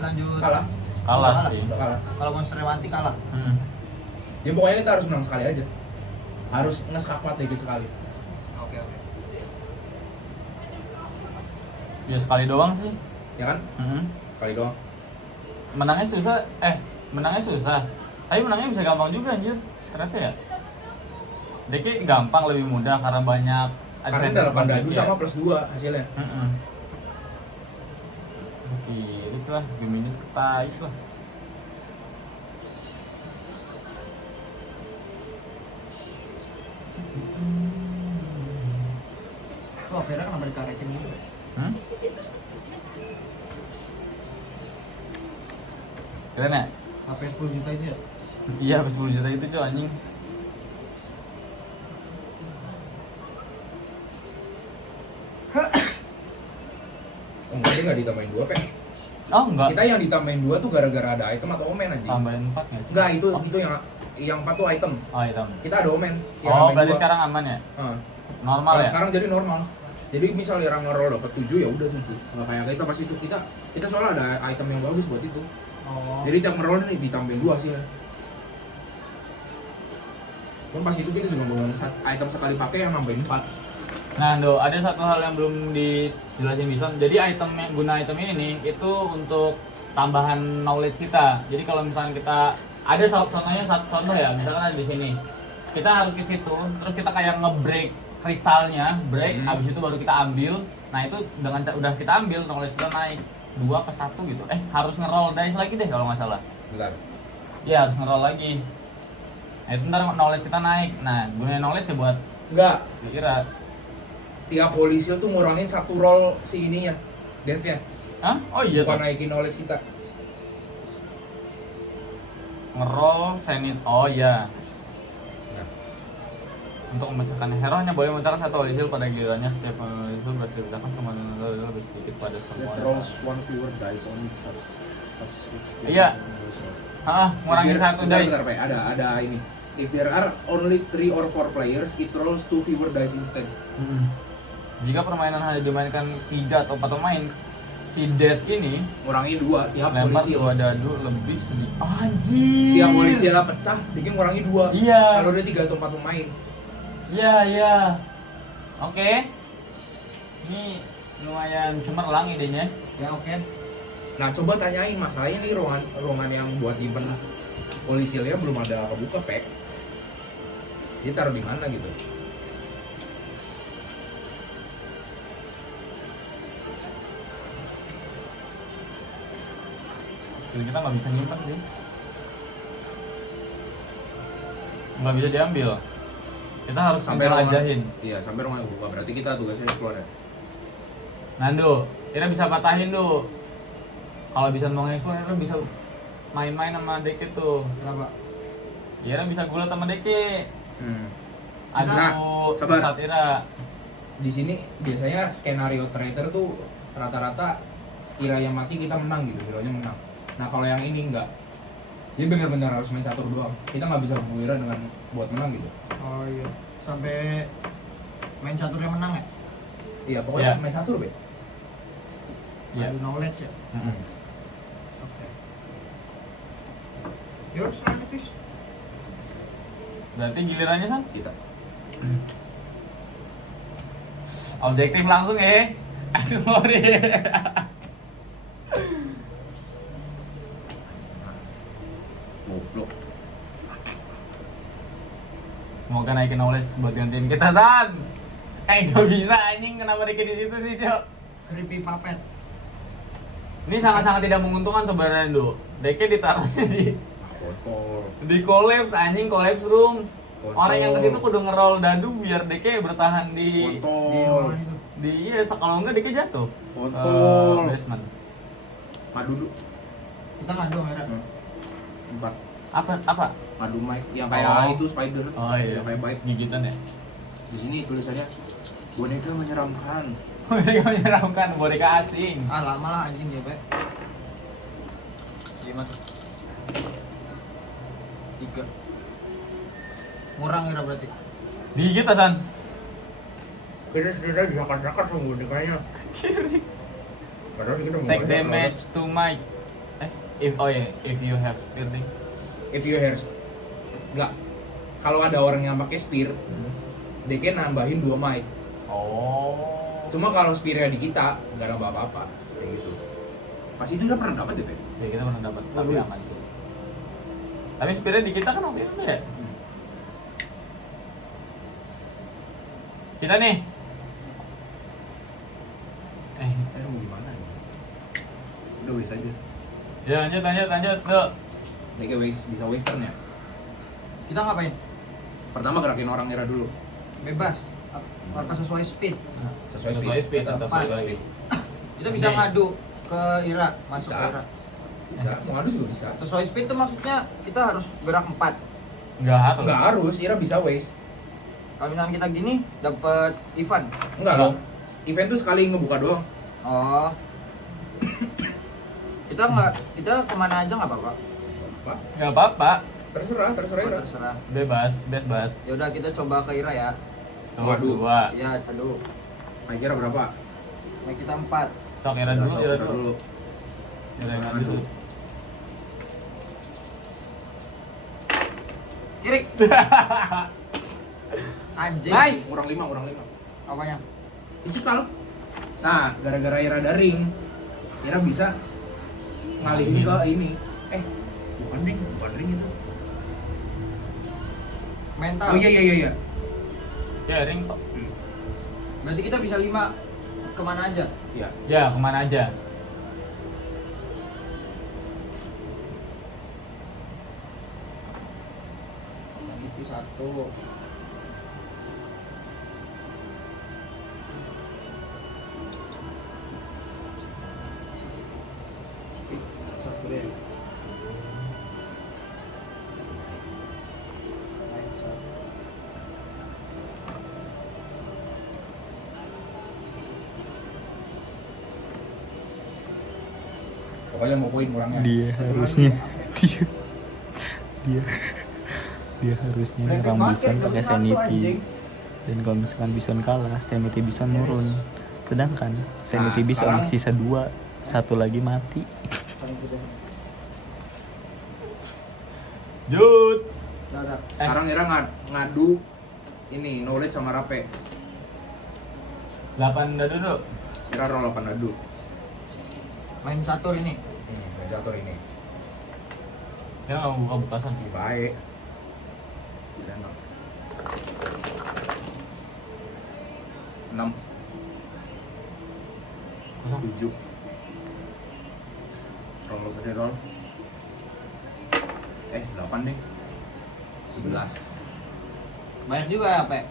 Lanjut. Kalah. Kalah Kalah. sih. Udah kalah. Kalau monsternya mati kalah. Ya pokoknya kita harus menang sekali aja. Harus nge-skakmat dikit sekali. Oke, oke. Ya sekali doang sih. Ya kan? Sekali doang. Menangnya susah. Tapi menangnya bisa gampang juga anjir. Ternyata ya. Deki gampang, lebih mudah karena banyak Karena advantage 8 dadu buat sama Deki plus 2 hasilnya. ya. Irit lah, game ini tertaik lah. Tuh akhirnya kenapa dikaretin gitu? Keren ya? HP 10 juta itu ya? Iya, habis 10 juta itu cuy anjing. Oh, enggak, dia nggak ditambahin 2, Pe. Oh enggak, Kita yang ditambahin 2 tuh gara-gara ada item atau omen anjing. tambahin 4 nggak sih? Enggak, itu yang 4 tuh item. Oh hitam. Kita ada omen. Yang Oh nambahin berarti 2. sekarang aman ya? Heeh. Normal Kalau ya? sekarang jadi normal. Jadi misal orang ngeroll dapat 7 ya udah 7. Enggak kayak kita pas itu kita soalnya ada item yang bagus buat itu. Oh. Jadi tiap ngeroll nih ditambahin 2 sih. Kan pas itu kita juga ngomongin item sekali pakai yang nambahin 4. Nah, Do, ada satu hal yang belum dijelasin Bison. Jadi guna item ini nih itu untuk tambahan knowledge kita. Jadi kalau misalnya kita ada contohnya satu contoh ya, misalkan ada di sini. Kita harus ke situ, terus kita kayak nge-break kristalnya, habis itu baru kita ambil. Nah, itu dengan udah kita ambil knowledge kita naik 2 ke 1 gitu. Harus nge-roll dice lagi deh kalau nggak salah. Bentar. Iya, harus nge-roll lagi. Nah, itu ntar knowledge kita naik. Nah, gunain knowledge ya buat Enggak. kira. Tiap polisil tuh ngurangin 1 roll si ininya. Death-nya. Hah? Oh iya Bukan tuh. naikin knowledge kita. Ngeroll senit. Oh iya. Nah, Untuk memecahkan hero-nya boleh memecahkan satu olisil pada gilirannya. Setiap olisil berhasil dipecahkan kemana lebih sedikit pada semua. one fewer dice on each subscript. Iya. Ngurangin Bentar, satu dice. bentar, Pe. Ada ini. If there are only 3 or 4 players, it rolls 2 fewer dice instead. Jika permainan hanya dimainkan 3 atau 4 pemain, si Dead ini Ngurangi 2 tiap lempar polisi. 2 dadu lebih sedikit. Anjir. Tiap polisi lah pecah, dia ngurangi 2. Iya. Kalau udah 3 atau 4 pemain. Iya. Oke. Ini lumayan cemerlang idenya. Ya oke. Nah, coba tanyain masalahnya nih ruangan yang buat nyimpen polisilnya belum ada kebuka, Pe. Dia taruh di mana gitu? Jadi kita nggak bisa nyimpan sih. Nggak bisa diambil. Kita harus sampai ajahin. Iya, sampai ruangan kebuka. Berarti kita tugasnya keluar ya. Nando, kita bisa patahin do. Kalau bisa mau nge-explore, kita bisa main-main sama Deki tuh. Kenapa? Ya, bisa gulat sama Deki. Aduh, Nah, sabar. Ira. Di sini biasanya skenario traitor tuh rata-rata Ira yang mati kita menang gitu, hero-nya menang. Nah, kalau yang ini enggak. Jadi benar-benar harus main catur doang. Kita nggak bisa bunuh Ira dengan buat menang gitu. Oh iya. Sampai main caturnya menang ya? Iya, pokoknya Iya. main catur, Be. Iya. Adu knowledge ya? Oke. Yuk, selanjutnya Tis. Berarti gilirannya San? Kita. Objektif langsung ya. Aduh, sorry. Goblok. naikin knowledge buat gantiin kita San. Gak bisa anjing, kenapa Deke di situ sih Cok? Creepy puppet. Ini sangat-sangat tidak menguntungkan sebenarnya Du. Deke ditaruhnya Kotor. di collapse anjing, collapse room. Kotor. Orang yang kesitu kudu ngerol dadu biar Deke bertahan di Kotor. iya, kalau enggak Deke jatuh. Kotor. Basement. Madu dulu. Kita ngadu merah. 4. Apa? Madu mic yang kayak Oh. itu spider. Oh iya, Yang kayak bite. gigitan ya. Di sini tulisannya boneka menyeramkan. Boneka menyeramkan, boneka asing. Ah lama lah anjing dia Pak. 5 3 murang kira berarti. Digigit San. Kita sudah disakat-sakat sama bonekanya. Padahal kita mau Take banyak, damage to mic. If you have spear. If you hear enggak, kalau ada orang yang pakai spear, Deke nambahin 2 mic. Oh. Cuma kalau spearnya di kita nggak nambah apa-apa kayak gitu. Pasti itu udah pernah dapat deh, Pe? Ya, kita pernah dapat tapi aman tuh. Tapi spearnya di kita kan waktu itu ya. Kita nih. Mau gimana nih? Udah waste aja. Ya lanjut tuh. Deke waste, bisa western ya. Kita ngapain? Pertama gerakin orang Ira dulu. Bebas. Apa sesuai speed? Sesuai Speed tetap Tetap sesuai. speed. Kita bisa Oke. ngadu ke Ira, masuk Bisa. ke Ira. Bisa, mau adu juga bisa. Sesuai speed tuh maksudnya kita harus gerak 4. Enggak harus. Enggak harus, Ira bisa waste. Kalau misalnya kita gini dapat event. Enggak loh. Event tuh sekali ngebuka doang. Oh. Kita kemana aja nggak apa-apa. Pak, Enggak apa-apa. terserah Oh, Ira. terserah. Bebas. Ya udah kita coba ke Ira ya. Waduh. Iya, aduh. Nah, Ira berapa? Nah, kita 4. Sok Ira dulu, Sok, Ira Ira dulu. Ira yang dulu. Kiri. Anjing. Nice. Kurang 5. Apanya? Fisikal. Nah, gara-gara Ira daring, Ira bisa ngalihin ke ini. Bukan ring itu. Mental. Oh iya. Ya ring kok. Berarti kita bisa 5 kemana aja? Iya. Ya, kemana aja? Itu 1. Satu deh. Pokoknya mau poin kurangnya. Dia harusnya dia harusnya nyerang Bison pakai sanity, dan kalau misalkan Bison kalah sanity Bison nurun, sedangkan sanity Bison sekarang- sisa 2, satu lagi mati. Jut. Ada. Sekarang Ira ngadu ini knowledge sama rape. 8 dadu dulu. Ira roll 8 adu. Main catur ini. Jatuh ini. Kita nggak buka butasan sih. Baik. Dan 6 Kosong. 7 roll tadi roll 8 deh 11 Banyak juga ya, Pak.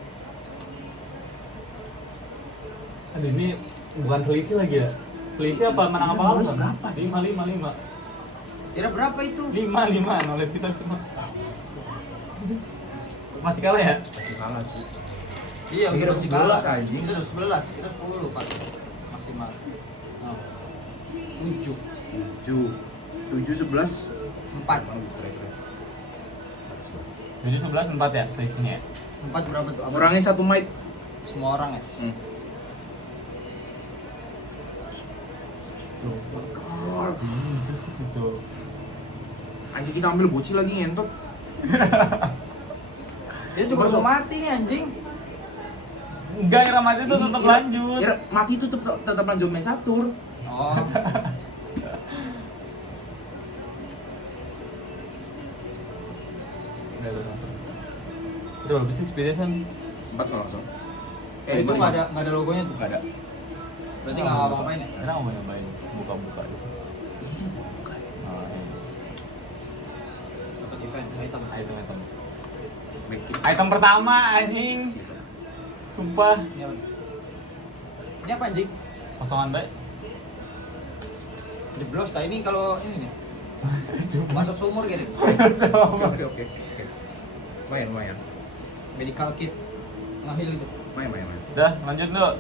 Aduh, ini bukan selisih lagi ya? Selisih apa menang apa kalah? Berapa? 5. Kira berapa itu? 5 knowledge kita cuma. Masih kalah ya? masih kalah cuy. Iya, Kita udah dapat 11 11 anjing. Kita udah 11, kita 10 Pak. Maksimal. Oh. 7, 7 11 4. Jadi 11 4 ya selisihnya ya? 4 berapa tuh? Apa? kurangin 1 mic. Semua orang ya? Tuh. Anjing kita ambil bocil lagi ngentot. Dia juga Masuk. mau mati nih anjing. Enggak, Ira mati tuh tetap Ira- lanjut. Ira mati itu tetap lanjut main catur. Oh. berapa sih speednya San? 4 kalau langsung. Itu nggak ada logonya tuh. Nggak ada. Berarti nggak ngapa-ngapain ya? Karena mau nyobain buka-buka gitu. Oh, iya. Dapat event item. Item. Make it. Item pertama anjing. Sumpah. Ini apa anjing? Kosongan baik. Jeblos, nah ini kalau ini nih. Masuk sumur gini. Oke. Lumayan. Medical kit ngahil itu. Lumayan. Udah, lanjut dulu.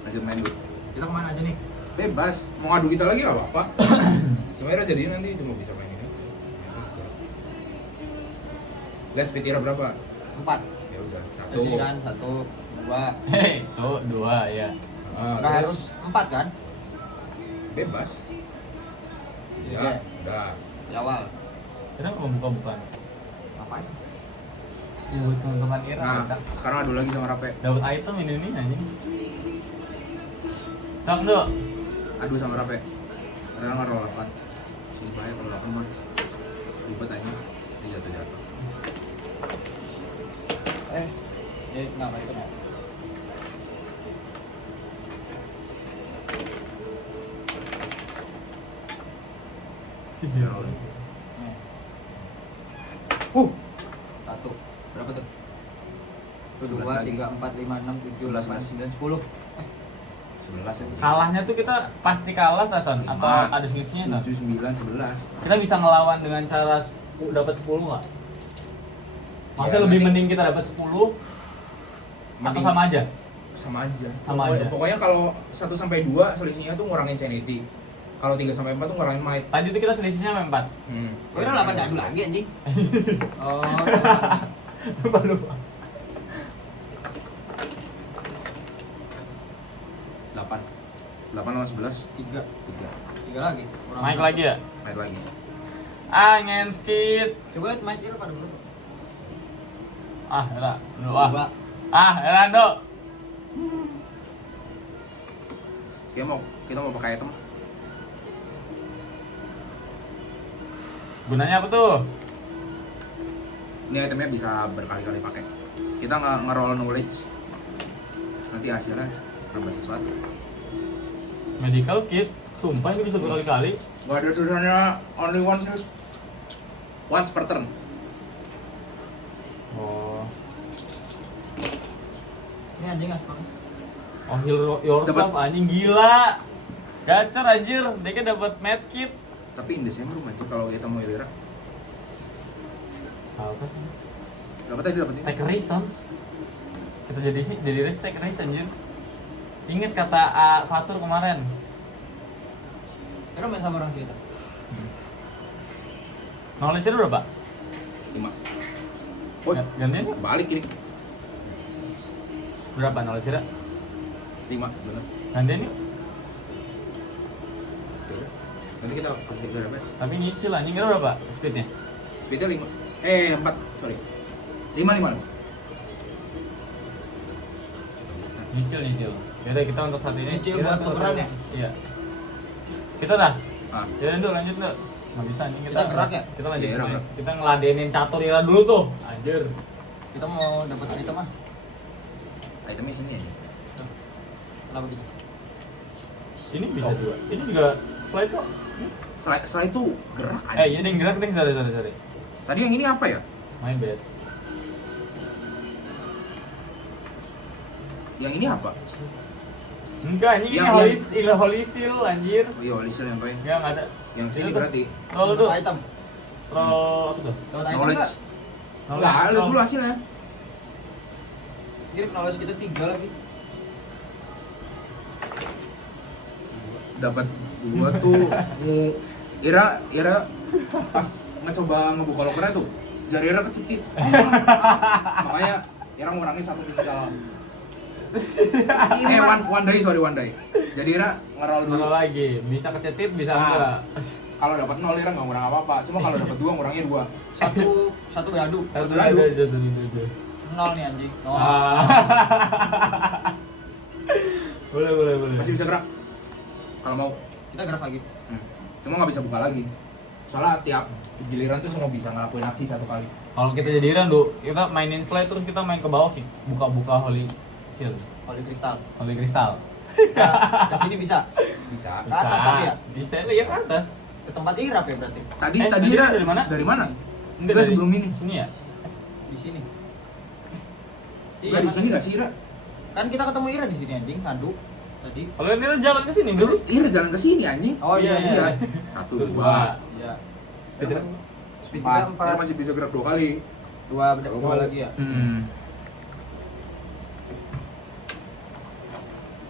Lanjut main dulu. Kita kemana aja nih? Bebas, mau ngadu kita lagi nggak apa-apa. Cuma Ira jadinya nanti cuma bisa main ini. Lihat speed Ira berapa? 4. Ya udah, Di sini kan 1, 2. Hei, tuh 2 ya. Nggak harus 4 kan? Bebas. Iya. Ya, udah. Di awal. Kenapa mau buka-bukaan? Ngapain? Ya buat teman-teman Ira. Nah, kita sekarang adu lagi sama Rape. dapat item ini anjing. Cok dulu. Adu sama Rape. Karena nggak roll 8. Sumpah ya kalau 8 mah ribet aja. Dia jatuh. Nggak itu ya. Iya. Nih. 1. Berapa tuh? 2, 3, 4, 5, 6, 7, 8, 9, 10. 11 ya. Kalahnya tuh kita pasti kalah Tason atau Lima. ada selisihnya nggak? 7, 9, 11. Kita bisa ngelawan dengan cara dapat 10 nggak? Maksudnya Ya, lebih nanti- mending kita dapat 10 atau Mending- sama aja? Sama aja. Sama aja. Pokoknya kalau 1 sampai 2 selisihnya tuh ngurangin sanity. Kalau 3 sampai 4 tuh ngurangin might. Tadi tuh kita selisihnya sama 4. Oh, udah 8 jadu lagi anjing. Oh, Lupa. 8 sama 11 3. 3. 3 lagi. Kurang Naik satu. lagi ya? Naik lagi. Angin skit. Coba lihat mic lu pada berapa? Elah, lu 2. elah do. Kita mau pakai item. Gunanya apa tuh? Ini itemnya bisa berkali-kali pakai. Kita nge-roll knowledge. Nanti hasilnya nambah sesuatu. Medical kit. Sumpah ini bisa berkali-kali. Gak ada tulisannya only once per turn. Oh. Ini anjing aspal. Oh, heal yourself anjing gila. Gacor anjir, dia kan dapat med kit. Tapi in Desember aja kalau kita mau Ilira. Apa sih? Dapat tadi dapat ini. Take reason. Kita jadi risk take reason anjir. Ingat kata Fatur kemarin. Kira main sama orang kita. Knowledge itu berapa? 5. Oh, Gantian yuk. balik ini. Berapa knowledge itu? 5, benar. Gantian yuk. Nanti kita pakai berapa? Tapi nyicil anjing kira berapa speednya? Speednya 5. 4, sorry. 5. Nyicil. Yaudah kita untuk saat ini. Nyicil kita buat untuk- tukeran ya? Iya. Kita dah. Ah, Yaudah dulu lanjut dulu. Nggak bisa anjing Kita gerak ya? Kita lanjut. Iya, main. gerak. Kita ngeladenin catur Ira dulu tuh. Anjir. Kita mau dapat item ah. itemnya sini aja. Kenapa gitu? Ini bisa Oh. juga. Ini juga slide kok. Setelah itu gerak aja. Iya ding gerak ding sorry. Tadi yang ini apa ya? My bad. Yang ini apa? Enggak, ini holisil anjir. Oh iya, Lisa yang paling. Enggak ada. Yang sini Itu tuh. berarti Roll tuh. Dapat item. Roll apa tuh? Dapat item knowledge. enggak? Enggak, ada Roll. dulu hasilnya. Kirim knowledge kita 3 lagi. Dapat 2 tuh. Ira pas ngecoba ngebuka lokernya tuh, jari Ira kecekit. Makanya Ira ngurangin 1 fisikal. One day. Jadi Ira ngerol dulu. Roll lagi. Bisa kecetit, bisa Ah. enggak. Kalau dapat 0 Ira nggak ngurang apa-apa. Cuma kalau dapat 2 ngurangin 2. Satu beradu. Satu beradu. aja. 0 nih anjing. Oh. Boleh. Masih bisa gerak. Kalau mau. Kita gerak lagi. Cuma nggak bisa buka lagi. Soalnya tiap giliran tuh cuma bisa ngelakuin aksi 1 kali. Kalau kita jadi Iran, kita mainin slide terus kita main ke bawah, buka-buka Holy Shield, Holy Crystal. Holy Crystal. Ya, ke sini bisa. Bisa. Ke atas tapi ya? Bisa, iya ke atas. Ke tempat Irap ya berarti. Tadi Eh, tadi tadi Ira dari mana? Dari mana? Enggak, Enggak, sebelum ini. Sini ya? Di sini. Enggak di sini enggak sih Ira? Kan kita ketemu Ira di sini anjing, ngadu tadi. Kalau ini jalan ke sini dulu. Ira jalan ke sini anjing. Oh iya iya. Satu, Dua. dua. Iya. Speed Speed Empat. kita 4. Ira masih bisa gerak 2 kali. Dua lagi ya.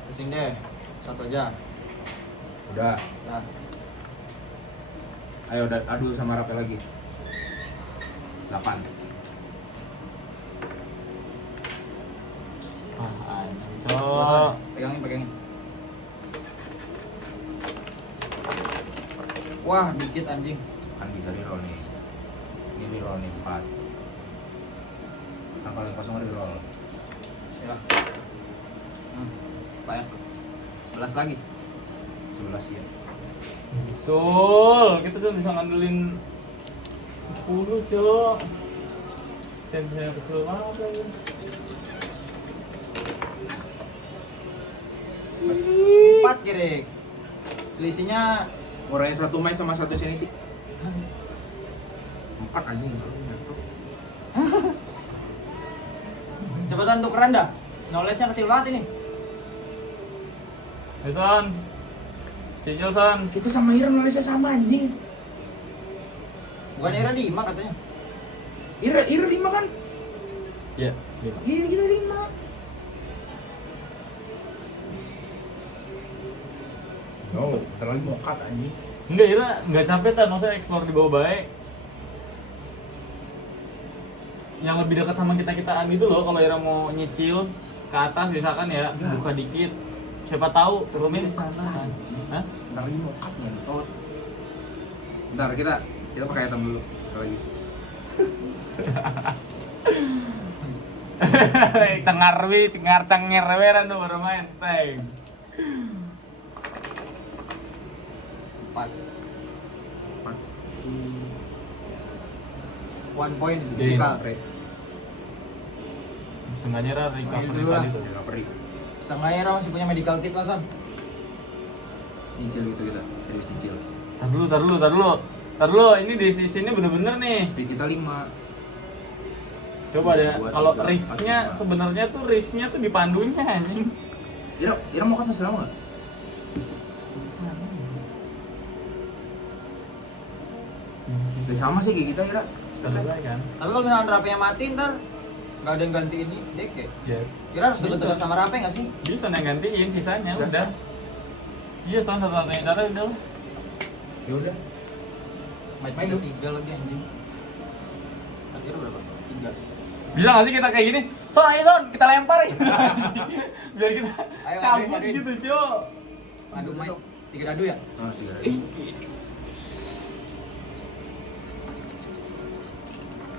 Kesini deh. Satu aja. Udah. Nah, Ayo adu sama Rape lagi. 8. So, pegangin. Wah, dikit anjing. Kan bisa di roll nih. Ini di roll nih 4. Kan paling kosong di roll. Ya. Payah. 11 lagi. 11 ya. Sul, kita cuma bisa ngandelin 10, Cok. Temanya kecil banget lagi. 4 Girik. Selisihnya Ngurangin 1 main sama 1 sanity. 4 anjing. cepetan tukeran dah. Knowledge-nya kecil banget ini. Ayo Son, cicil Son. Kita sama Ira nulisnya sama anjing. Bukan Ira 5 katanya. Ira 5 kan? Iya, Iya kita 5. No, bentar lagi mau cut anjing. Enggak, Ira enggak capek kan, maksudnya explore di bawah baik. Yang lebih dekat sama kita-kitaan gitu loh, kalau Ira mau nyicil ke atas misalkan ya, buka dikit. Siapa tahu turunnya di sana. Hah? Bentar lagi mau cut ngentot. Bentar kita pakai item dulu. Bentar lagi. Cengar-cengir weran tuh baru main tank. 4. 1 point Jadi, physical. Sengaja Ra Main recovery dulu lah. tadi tuh. Recovery. Seenggaknya Ira masih punya medical kit lah, Son. Nyicil gitu kita. Serius nyicil. Tar dulu, ini di sini bener-bener nih. Speed kita 5. Coba deh, Dua, kalau tiga, risknya empat, lima. sebenarnya tuh risknya tuh di pandunya anjing. Ira mau cut masih lama nggak? Udah sama sih kayak kita Ira. Selesai kan? Tapi kalau misalkan Rape yang mati ntar nggak ada yang ganti ini deck ya. Ya. Kira harus deket-deket sama Rape nggak sih? Bisa yang gantiin sisanya Udah. udah. Iya, satu-satunya cara udah lah. Ya udah. Main Main dulu. 3 lagi anjing. Akhirnya berapa? 3. Bisa nggak sih kita kayak gini? Son, ayo Son, kita lempar ya. Biar kita Ayo, cabut aduin. gitu, Cok. Aduh, main 3 dadu ya? Oh, 3.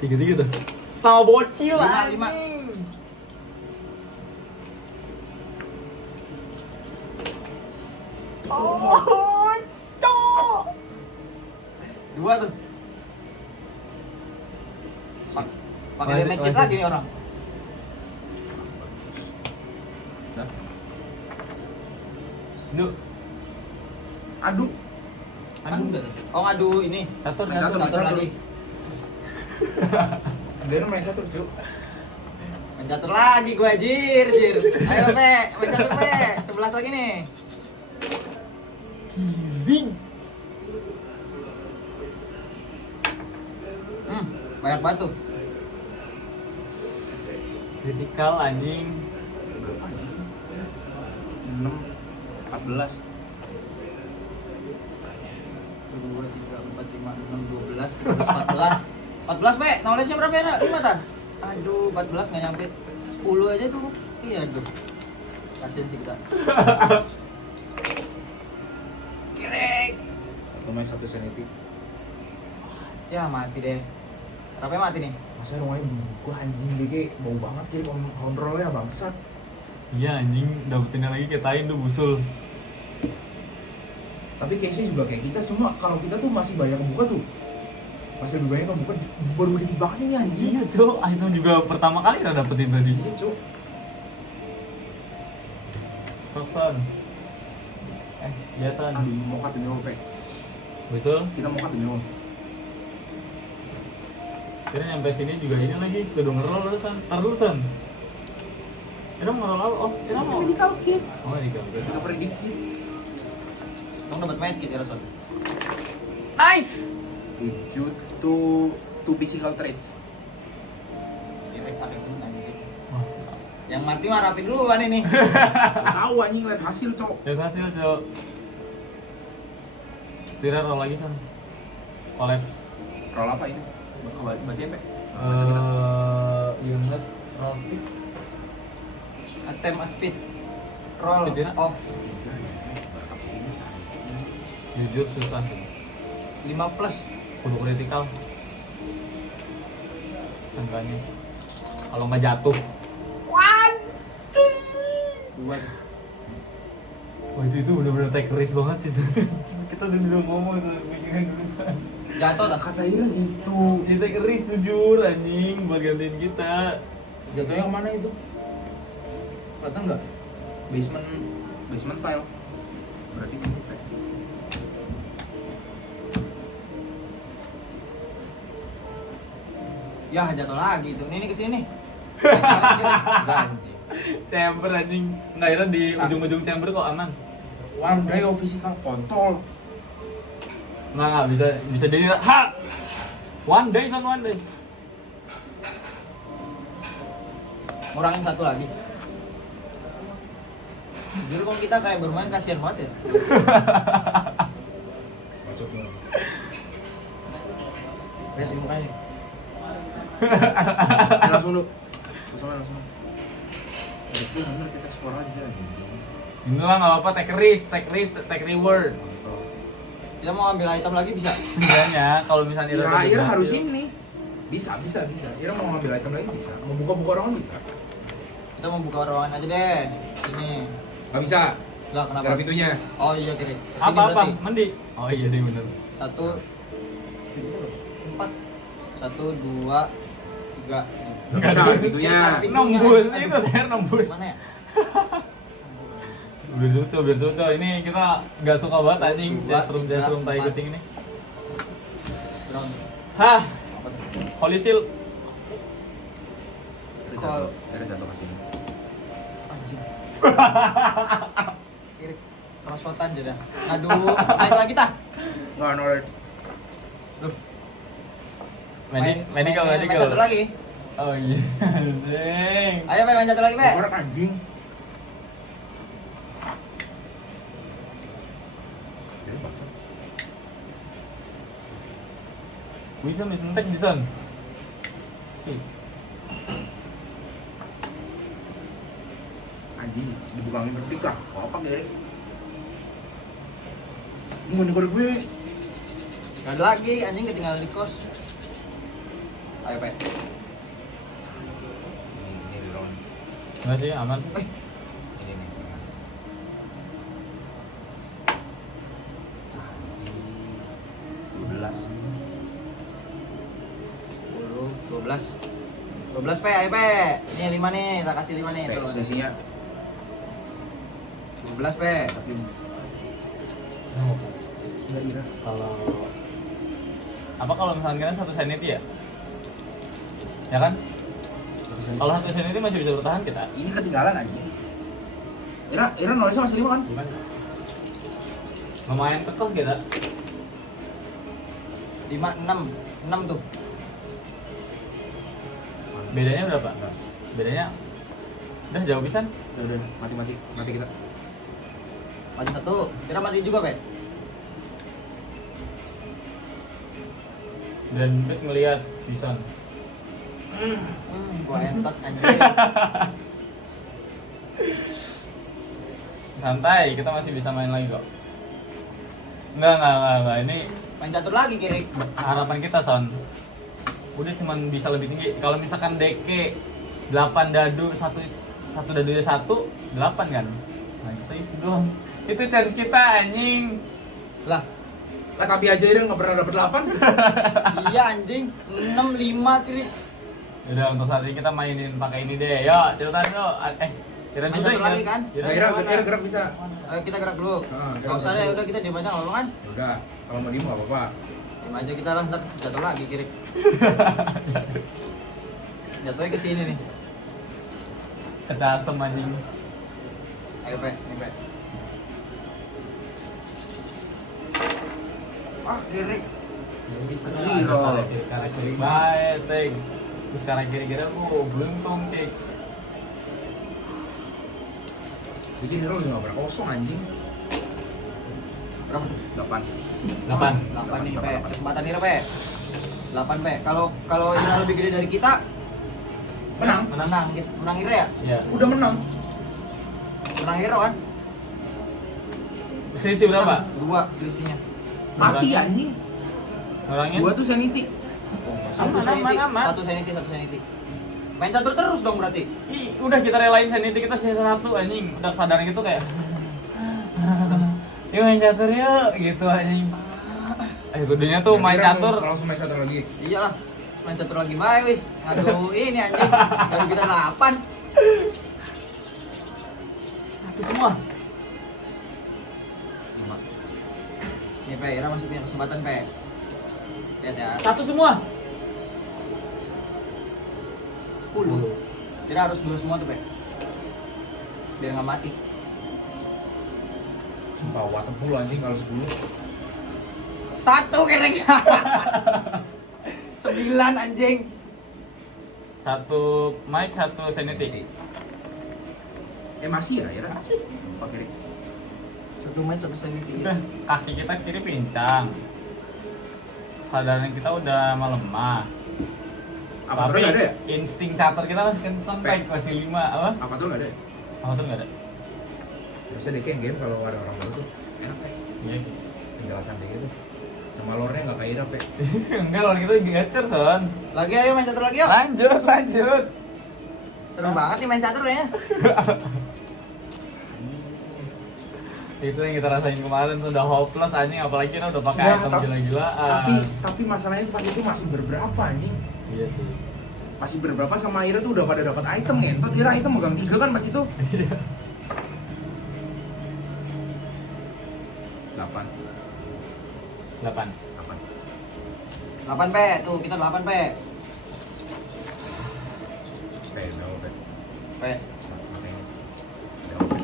Tiga tuh. Sama bocil lah. 5. Oh, Cok. 2 tuh. Pakai medkit lagi nih orang. Duh, Aduh. Aduh. Oh ngadu ini. catur. Main catur. Satu lagi. Dia main 1 cu. Main catur lagi gue jir. Ayo Pe, main catur Pe. 11 lagi nih. Bing. Banyak batu. Kritikal anjing. 6 14. 2, 3, 4, 5, 6, 12, 13, 14. 14 Pe, knowledge-nya berapa ya? 5 tar? Aduh, 14 nggak nyampe 10 aja tuh. Iya aduh. Kasian sih kita. Kirek. 1 main 1 sanity. Ya mati deh. Berapa mati nih? Masa rumahnya gua anjing dia kayak bau banget jadi kontrolnya bangsat. Iya anjing, dapetinnya lagi ketain tuh busul. Tapi case-nya juga kayak kita, cuma kalau kita tuh masih banyak buka tuh. Masih lebih banyak kan bukan baru dikit banget ini anjing. Iya cok, itu juga pertama kali udah dapetin tadi. Iya cuk. Sokson. Biasa. Aduh mau kat demi apa? Betul. Kita mau kat demi apa? Kira nyampe sini juga ini lagi, kudu ngerol kan, terusan. Kira mau ngerol apa? Oh, kira mau di kalkit. Oh, di gambar. Kita prediksi. Kamu dapat medkit ya Rasul. Nice. 7 to physical traits. Direct pakai pun anjing. Wah, Yang mati mah rapi duluan ini. Gak tahu anjing lihat hasil cok. ya hasil cok. Setirnya roll lagi kan. Collapse. Roll apa itu? Masih apa? Baca kita. Unit roll speed. Attempt a speed. Roll Speed ya? off Jujur susah. 5 plus. Kudu kritikal. Sangkanya. Kalau nggak jatuh. Dua. Wah itu bener-bener take risk banget sih. Kita udah ngomong itu pikiran duluan. Jatuh dah. Kata Ira gitu. Dia take risk jujur anjing buat gantiin kita. Jatuhnya kemana itu? Kelihatan nggak? Basement pile. Berarti ini tag. Ya jatuh lagi tuh. Ini kesini. Enggak anjing. Chamber anjing. Nggak kira di ujung-ujung chamber kok aman. One day of physical control. Nggak bisa jadi ha. One day. Ngurangin 1 lagi. Dulu kalau kita kayak bermain kasihan banget ya. Masuk dong. Lihat di mukanya. Langsung lu. Langsung. Itu bener kita explore aja anjing. Inilah nggak apa-apa take risk, take reward. Kita mau ambil item lagi bisa. Sebenarnya kalau misalnya Ira harus ini. Bisa. Ira mau ngambil item lagi bisa. Mau buka ruangan bisa. Kita mau buka ruangan aja deh. Sini. Gak bisa. Lah kenapa? Gara pintunya. Oh iya kiri. Kesini Apa? berarti. Mandi. Oh iya deh bener. 1 4 1 2 3. Gak bisa pintunya. Nembus itu ter nembus. Mana ya? Biar cocok. Ini kita nggak suka banget anjing Dua, room tiga, tai empat. kucing ini. Ground. Hah, Apa tuh? Holy Shield. Saya jatuh ke sini. Anjing. Kiri. Kerosotan aja dah. Aduh, naik lagi tah. Nggak nolak. Medical. Main satu lagi. Oh iya. Anjing. Ayo main satu lagi, Pe. Orang anjing. Bisa tek bisa. Anjing, dibukangin bertiga. Apa Derek? Ini mau nikor gue. Gak ada lagi, anjing ketinggalan di kos. Ayo, Pe. Ini di round. Enggak sih aman. Ini. 12 Pe, ayo Pe. Nih 5 nih, tak kasih 5 nih. Tuh. Sesinya 12 Pe. Kalau apa kalau misalnya kita satu sanity ya? Ya kan? Kalau satu sanity masih bisa bertahan kita. Ini ketinggalan aja. Ira nulisnya masih 5 kan? Lumayan kekeh kita. 5 6 tuh. Bedanya berapa? Bedanya udah jauh pisan. Udah, mati kita. Mati satu. Kira mati juga, Pe. Dan Bet ngelihat pisan. Gua entot anjir. Santai, kita masih bisa main lagi kok. Enggak. Ini Main catur lagi kiri. harapan kita, Son. Udah cuman bisa lebih tinggi. Kalau misalkan DK 8 dadu, satu dadunya 8 kan. Nah, kita itu doang. Itu chance kita anjing. Lah, Tapi aja Ira nggak pernah dapet 8. Iya anjing, 6-5 kiri. Udah untuk saat ini kita mainin pakai ini deh. Yuk, cepetan yuk. Kira Main satu lagi kan? Ira gerak bisa. Ayo kita gerak dulu. Gak usah deh, udah kita diam aja nggak apa-apa kan? Udah, kalau mau diem nggak apa-apa. Diam aja kita lah, ntar jatuh lagi kiri. Jatuhnya ke sini nih. Kecasem anjing. Ayo Pe, nih Pe. Ah, kiri. Kiri kanan kiri baik, ting. Terus kanan kiri kira belum tik. Jadi Hero udah nggak pernah kosong anjing. Berapa? 8. 8. 8 nih Pe, kesempatan Ira Pe. 8 Pe. Kalau Ira lebih gede dari kita, Menang. menang Ira ya? Iya. Udah menang. Menang Ira kan? Selisih berapa? 2 selisihnya. Mati anjing. Ngurangin? Gua tuh sanity. Satu Aman, sanity, aman. satu sanity. Main catur terus dong berarti. Ih, udah kita relain sanity kita sisa 1 anjing. Udah kesadaran gitu kayak yuk main catur yuk gitu anjing. Kudunya tuh main catur. Langsung main catur lagi. Iyalah, main catur lagi bye wis. Aduh, ini anjing. Baru kita 8. Satu semua. 5. Nih Pe, Ira masih punya kesempatan Pe. Lihat ya. Satu semua. 10. Ira harus dulu semua tuh Pe. Biar nggak mati. Sumpah water full anjing kalau 10. 1 kering. 9 anjing. Satu mic, satu sanity. Masih ya Ira? Masih. Pakai. Satu main satu sanity. Udah kaki kita kiri pincang. Kesadaran kita udah melemah. Apa tuh Tapi nggak ada ya? insting catur kita masih kencang kayak masih 5 apa? Apa tuh nggak ada ya? Apa tuh nggak ada? Bisa deh kayak game kalau ada orang baru tuh enak ya. Iya. Penjelasan kayak gitu. Sama lore-nya nggak kayak Ira, Pe. Enggak loh kita gacer son. Lagi ayo main catur lagi yuk. Lanjut. Seru banget nih main catur ya. Itu yang kita rasain kemarin sudah hopeless anjing, apalagi kita udah pakai Ya, item tapi- gila-gilaan. Tapi masalahnya pas itu masih berberapa anjing? Iya sih. Masih berberapa sama Ira tuh udah pada dapat item ya. Pas Ira item megang 3 kan pas itu. 8. 8. 8 Pe, tuh kita 8 Pe. Pe, berapa Pe? Pe. Makanya. Berapa Pe?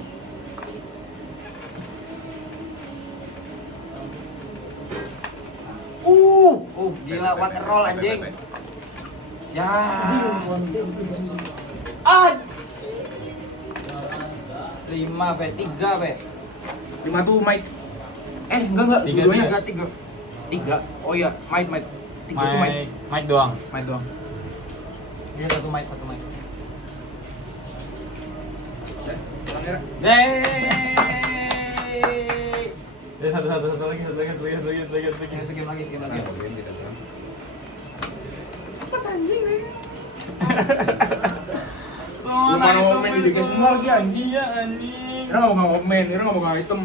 Gila water roll anjing. Pe. Ya. Ah. 5 Pe, 3 Pe. 5 tuh Mike. Enggak, Tiga, dua-duanya. 3. 3. Oh iya, Mike. 3 tuh Mike. Mic doang. Mike doang. Dia satu mic. Bang Ira. Yeay. Satu lagi. Game lagi. Nah, game kita kan. Lu mana mau main di Liga semua lagi anjing. Iya anjing. Ira nggak mau main, Ira nggak mau item.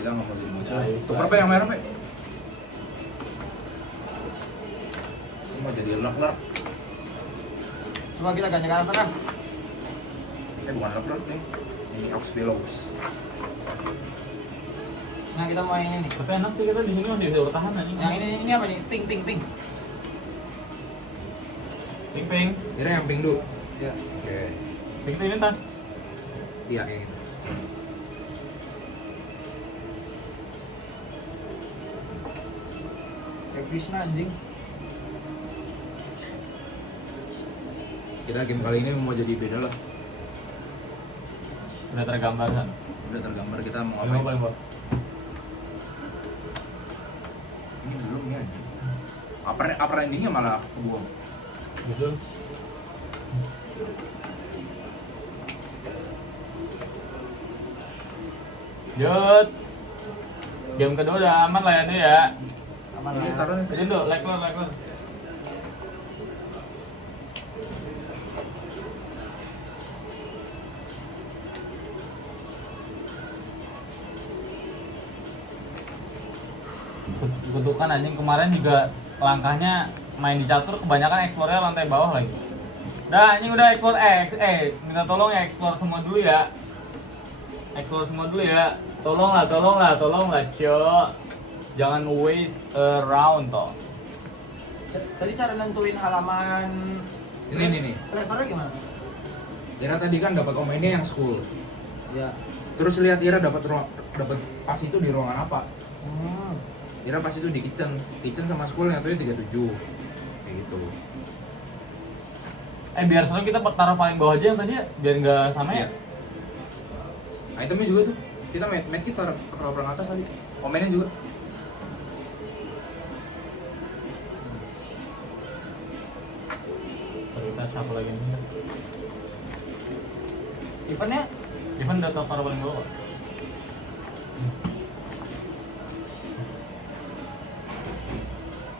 Kita nggak mau jadi bocah. Tuker Pe yang merah Pe. Ini mau jadi lak. Coba kita ganti karakter kan. Bukan lak nih. Ini Ox Belows. Nah, kita mau yang ini nih. Tapi enak sih kita di sini masih bisa bertahan anjing. Yang ini apa nih? Pink. Ping. Ira yang pink dulu. Ya. Oke. Ping ini entah. Iya, yang itu. Kayak Krishna anjing. Kita game kali ini mau jadi beda lah. Udah tergambar kan. Udah tergambar kita mau Paling ngapain. bawah. Ini belum ya. Upper endingnya malah kebuang. Betul. Jod. Game kedua udah aman lah ya dia ya. Aman Ini lah. taruh nih. Jadi dulu, like lo. kutukan anjing. Kemarin juga langkahnya main di catur kebanyakan eksplornya lantai bawah lagi. Dah anjing udah explore minta tolong ya explore semua dulu ya. Explore semua dulu ya. Tolonglah, Cok. Jangan waste around toh. Tadi cara nentuin halaman Ini. predatornya gimana? Ira tadi kan dapat omennya yang school. Ya. Terus lihat Ira dapat pas itu di ruangan apa? Ira pas itu di kitchen sama school yang 37 kayak gitu. Biar sekarang kita taruh paling bawah aja yang tadi ya, biar nggak sama ya. Itemnya juga tuh kita medkit taruh paling atas tadi. Omennya juga. Kita shuffle lagi nih. Eventnya Event udah taruh paling bawah.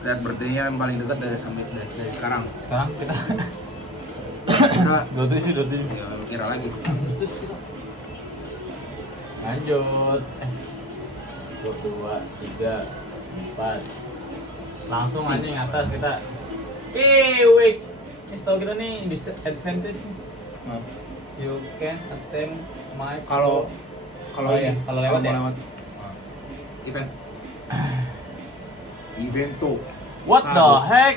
Lihat birthday-nya yang paling dekat dari sekarang. Sekarang kita Kira 27. ya kira lagi. Lanjut. 2, 3, 4. Langsung anjing atas kita. Wait. Ini tahu kita nih advantage. You can attempt my Kalau Oh iya, kalau lewat ya? Nah. Evento. What the Kabur. heck?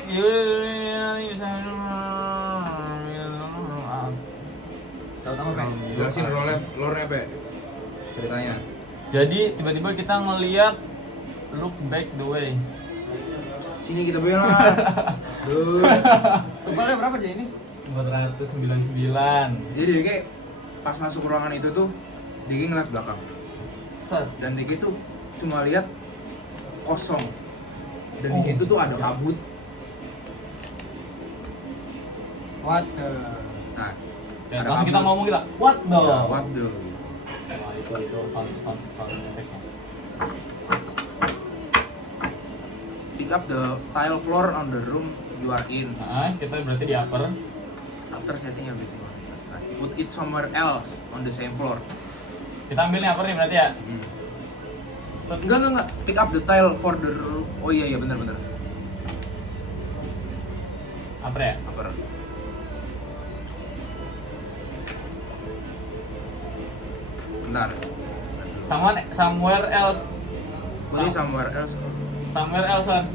tahu-tahu kan? Jelasin lore-nya, Pe. Ceritanya. Jadi tiba-tiba kita ngeliat look back the way. Sini kita bela. Duh. Totalnya berapa aja ini? 499. Jadi Diki pas masuk ruangan itu tuh Diki ngeliat belakang. Set. Dan Diki tuh cuma lihat kosong. Dan di situ tuh ada kabut. What the? Nah, Dan ada langsung kita kabut. ngomong kita, what the? Ya, what the? Wah, itu sound effect-nya. Pick up the tile floor on the room you are in. Nah, kita berarti di upper. After setting everything on the side, put it somewhere else on the same floor. Kita ambil nih upper nih berarti ya. Set. Enggak. Pick up the tile for the room. Oh iya benar. Upper ya? Upper. Bentar. Somewhere else. Put it somewhere else. Somewhere else kan?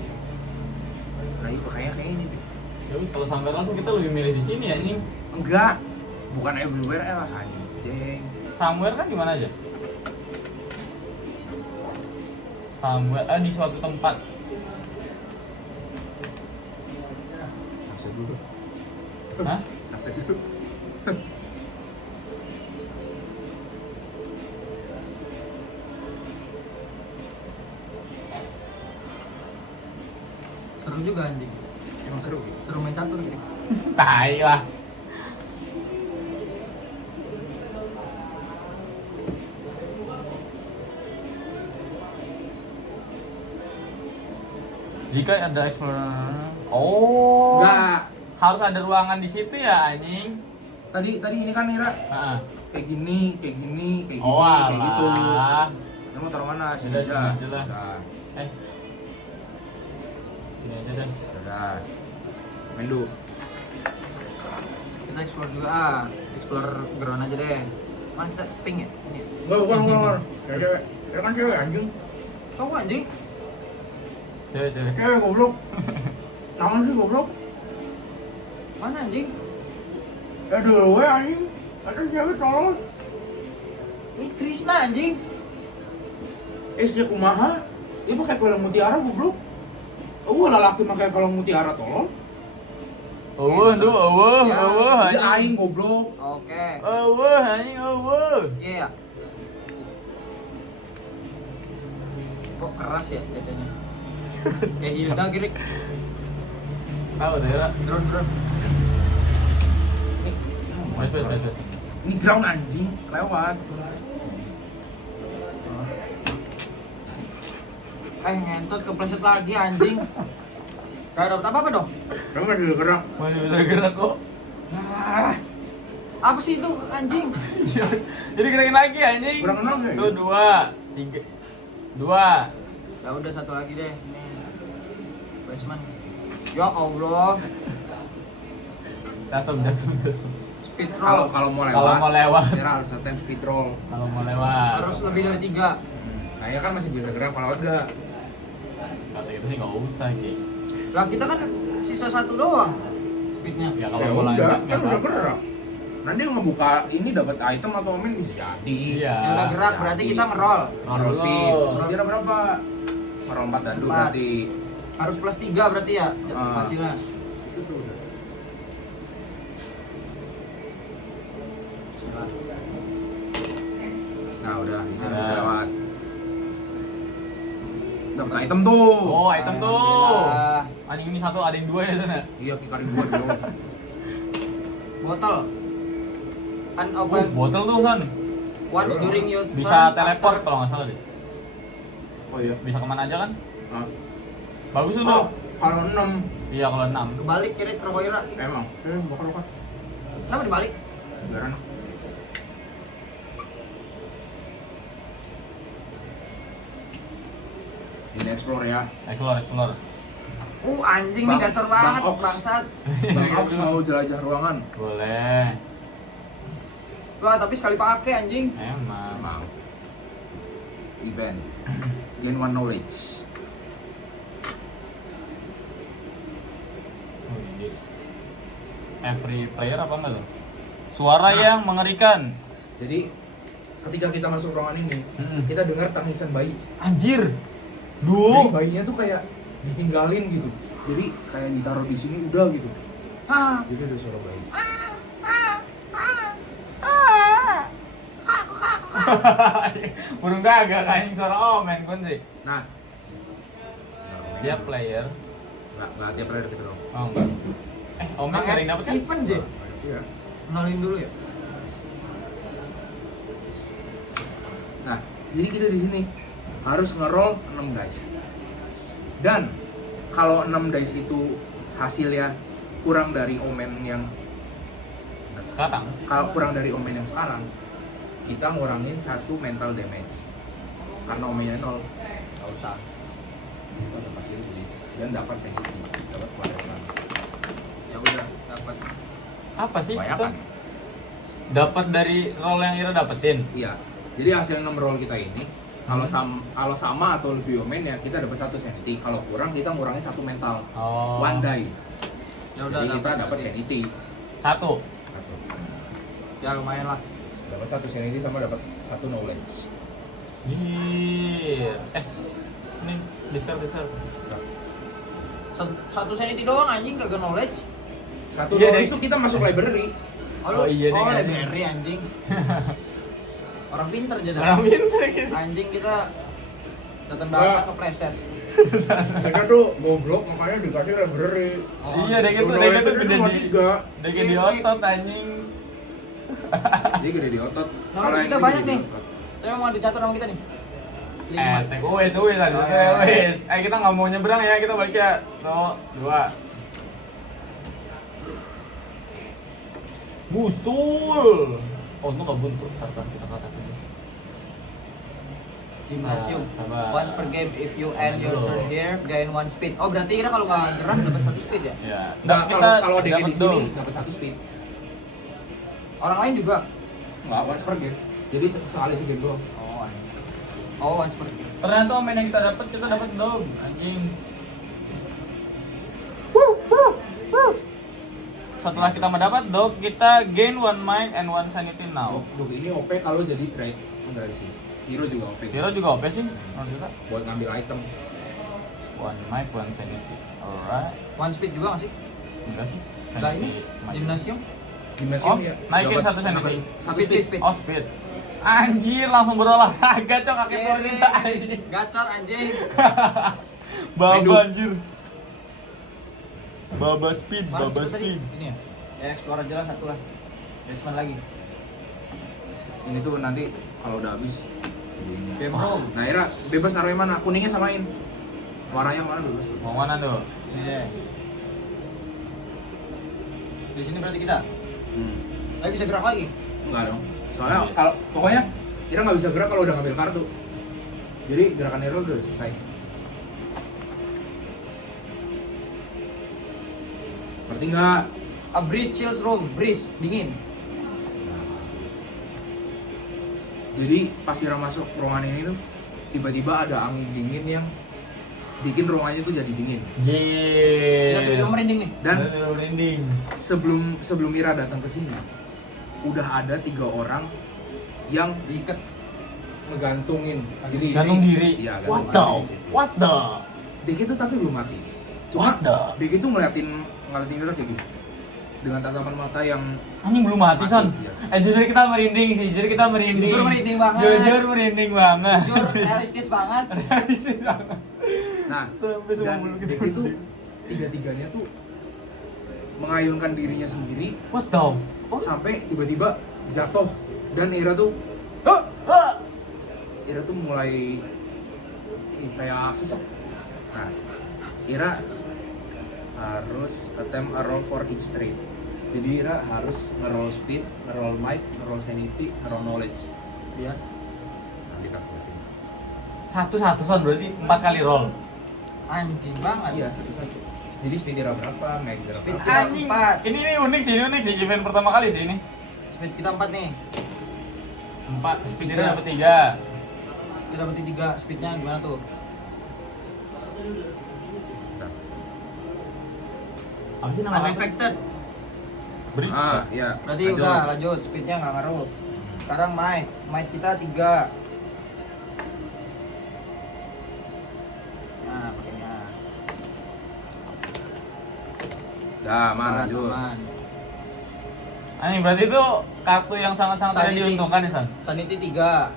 Nah itu kayaknya kayak ini. Deh. Ya udah, kalau somewhere else kita lebih milih di sini ya anjing. Enggak. Bukan everywhere else anjing. Somewhere kan gimana aja? Somewhere di suatu tempat. Maksud dulu. Hah? Maksud dulu. Seru juga anjing. Emang seru. Seru main catur gini. Tai lah. Jika ada explorer, Enggak. harus ada ruangan di situ ya anjing. Tadi ini kan Ira Heeh. kayak gini, kayak gitu. Alah. Kamu mau taruh mana? Sini Udah, aja. sini aja lah. Udah. Sini aja deh. Udah. Main dulu. Kita explore juga explore ground aja deh. Mana kita ping ya? Ini. Enggak, bukan. Cewek. Ira kan cewek anjing. Tahu anjing? Cewek. Cewek goblok. Naon sih goblok? Mana anjing? Aduh, we anjing. Ada cewek tolong. Ini Krishna anjing. Sih kumaha? Dia pakai kolong mutiara goblok. Oh, lalaki pakai kolong mutiara tolong. Eueuh Dia anjing. aing goblok. Oke. Eueuh anjing eueuh. Iya. Kok keras ya jadinya? Kayak Hilda Girik. Tahu deh ya. Drone. Wes. Ini ground anjing, lewat. Ngentot kepleset lagi anjing. Gak dapet apa-apa dong? Kamu masih gerak. Masih bisa gerak kok. Ah, apa sih itu anjing? Jadi gerakin lagi anjing. Kurang enam ya? Tuh 2, 3. 2. Ya udah satu lagi deh sini. Basement. Ya Allah. Jasem. Speed Kalau roll. kalau mau Kalau mau lewat. Ira harus attempt speed roll. Kalau mau lewat. Harus lebih dari 3. Kayaknya kan masih bisa gerak kalau enggak. Kata kita sih nggak usah Ki. Lah kita kan sisa 1 doang speednya. Ya Ya kalau mau udah, lewat kan udah gerak. Nanti ngebuka ini dapat item atau main bisa jadi. Iya. Ya udah gerak berarti kita ngeroll. Roll speed. Roll. Kira berapa? Roll 4 dan 2 Empat. berarti. Harus plus 3 berarti ya hasilnya. Itu tuh udah. Nah, udah bisa Udah. lewat. Dapat item tuh. Oh, item tuh. Alhamdulillah. Anjing ini satu, ada yang 2 ya sana. Iya, kikarin gua dulu. Botol. Unopen Botol tuh Son. once during your Bisa turn teleport after- kalau nggak salah deh. Oh iya. Bisa kemana aja kan? Nah. Bagus tuh. Oh, kalau 6 Iya kalau 6. Kebalik kiri Rokoira. emang. Bakar. Kenapa dibalik? Biar enak. Ini explore ya. Explore. Anjing nih Bang- gacor Bang banget Ox. bangsat. Bang Ox mau jelajah ruangan. Boleh. Wah, tapi sekali pakai anjing. Emang. Mau. Event. Gain one knowledge. Oh, ini. Every player apa enggak tuh? Suara yang mengerikan. Jadi ketika kita masuk ruangan ini, Mm-mm. kita dengar tangisan bayi. Anjir. Jadi Duh. bayinya tuh kayak ditinggalin gitu. Jadi kayak ditaruh di sini udah gitu. Jadi ada suara bayi. Burung gagak kayak suara omen kun sih. Nah, Dia player. nggak tiap player gitu dong. Oh enggak. Omen sering dapet kan? Event je. Iya. Kenalin dulu ya. Nah, jadi kita di sini harus nge-roll 6 dice. Dan kalau 6 dice itu hasilnya kurang dari omen yang Sekarang. sekarang, kita ngurangin 1 mental damage. Karena omennya 0, nggak usah. Kita usah pasti sih. Dan dapat sensitif, dapat kewarasan. Ya udah, dapat. Apa sih? Banyak Itu? kan? Dapat dari roll yang Ira dapetin. Iya. Jadi hasil 6 roll kita ini kalau sama atau lebih omen ya kita dapat 1 sanity. Kalau kurang kita ngurangin 1 mental. Oh. One die. Ya udah Jadi kita dapat berarti. sanity. 1. Ya lumayan lah. Dapat 1 sanity sama dapat 1 knowledge. Iya. Ini discard. Satu sanity doang anjing kagak knowledge. 1 Iya, knowledge deh. itu kita masuk library. Oh, iya deh, anjing. library anjing. Orang pinter jadi. Orang pintar gitu. Anjing kita datang datang kepleset. Mereka tuh goblok makanya dikasih library. Iya, deh gitu Knowledge gede cuma di. 3. Deh di otot anjing. Dia gede di otot. Knowledge Kalau yang kita ini banyak gede di nih. otot. Saya mau dicatat sama kita nih. 5. Tek wes ada wes. Kita nggak mau nyebrang ya, kita balik ya. 2. Musul. Oh, itu nggak buntu. Tar, kita ke atas dulu. Gymnasium. Sabar. Once per game if you end your Dulu. turn here gain 1 speed. Oh berarti kira kalau nggak gerak dapat 1 speed ya? Ya. Nah, kalau DG dapet di sini dong. dapat 1 speed. Orang lain juga. Enggak, once per game. Jadi sekali sih game doang. Oh, anjing. Oh once per game. Ternyata omen yang kita dapat dong, anjing. Setelah kita mendapat dog, kita gain 1 might and 1 sanity now. Dok, ini OP kalau jadi trade enggak sih. Hero juga OP. Zero juga OP sih, menurut kita. Buat ngambil item. 1 might, 1 sanity. Alright. 1 speed juga nggak sih? Enggak sih. Enggak ini? Might. Gymnasium? Gymnasium Oh, ya. naikin dapat- 1 sanity. dapat 1 Speed, speed. speed. Oh, speed. Anjir, langsung berolahraga cok kaki turun kita anjing. Gacor anjing. Baba Hidup. anjir. Baba speed, Mana baba speed tadi? speed. Ini ya? Ya explore aja lah satu lah. Basement lagi. Ini tuh nanti kalau udah habis. Game room. Nah, Ira, bebas naruh yang mana? Kuningnya samain. Warnanya mana bebas? Mau mana tuh? Iya. Di sini berarti kita. Tapi bisa gerak lagi. Enggak dong. Soalnya kalau pokoknya Ira nggak bisa gerak kalau udah ngambil kartu. Jadi gerakan Ira udah selesai. Berarti nggak? A breeze chills room, breeze dingin. Jadi pas Ira masuk ruangan ini tuh tiba-tiba ada angin dingin yang bikin ruangannya tuh jadi dingin. Kita tiba-tiba merinding nih. Dan merinding. sebelum Ira datang ke sini, udah ada 3 orang yang Diikat. ngegantungin diri. Gantung diri. Iya, What gantung the? diri. What the? Diki tuh tapi belum mati. What the? Diki tuh ngeliatin Ira kayak gitu. Dengan tatapan mata yang Anjing belum mati, Son. Iya. Jujur kita merinding sih, jujur kita merinding. Jujur merinding banget. Jujur merinding banget. Jujur realistis banget. Realistis banget. Nah, Sampai semua dan bulu kita Diki tuh tiga-tiganya tuh mengayunkan dirinya sendiri What the fuck? sampai tiba-tiba jatuh dan Ira tuh Hah? Hah? Ira tuh mulai kayak sesek. Nah, Ira harus attempt a roll for each trait. Jadi Ira harus nge-roll speed, nge-roll might, nge-roll sanity, nge-roll knowledge. Iya. Nanti kalkulasi. Satu-satu, Son, berarti 4 kali roll. Anjing banget. Iya, satu-satu. Jadi speed Ira berapa, might Ira Speed berapa. kita Anjing. 4. Ini unik sih, event pertama kali sih ini. Speed kita 4 nih. 4, speed Tiga. dapat 3. Kita dapat 3. Speednya gimana tuh? Apa sih nama? Unaffected. Bridge. Ah, iya. Berarti Lanjut. udah lanjut. Speednya nggak ngaruh. Sekarang might. Might kita 3. Nah, pakainya. Dah, man, lanjut. Aman. Anjing, berarti itu kartu yang sangat-sangat tidak Sanity. diuntungkan ya, Son? Sanity 3.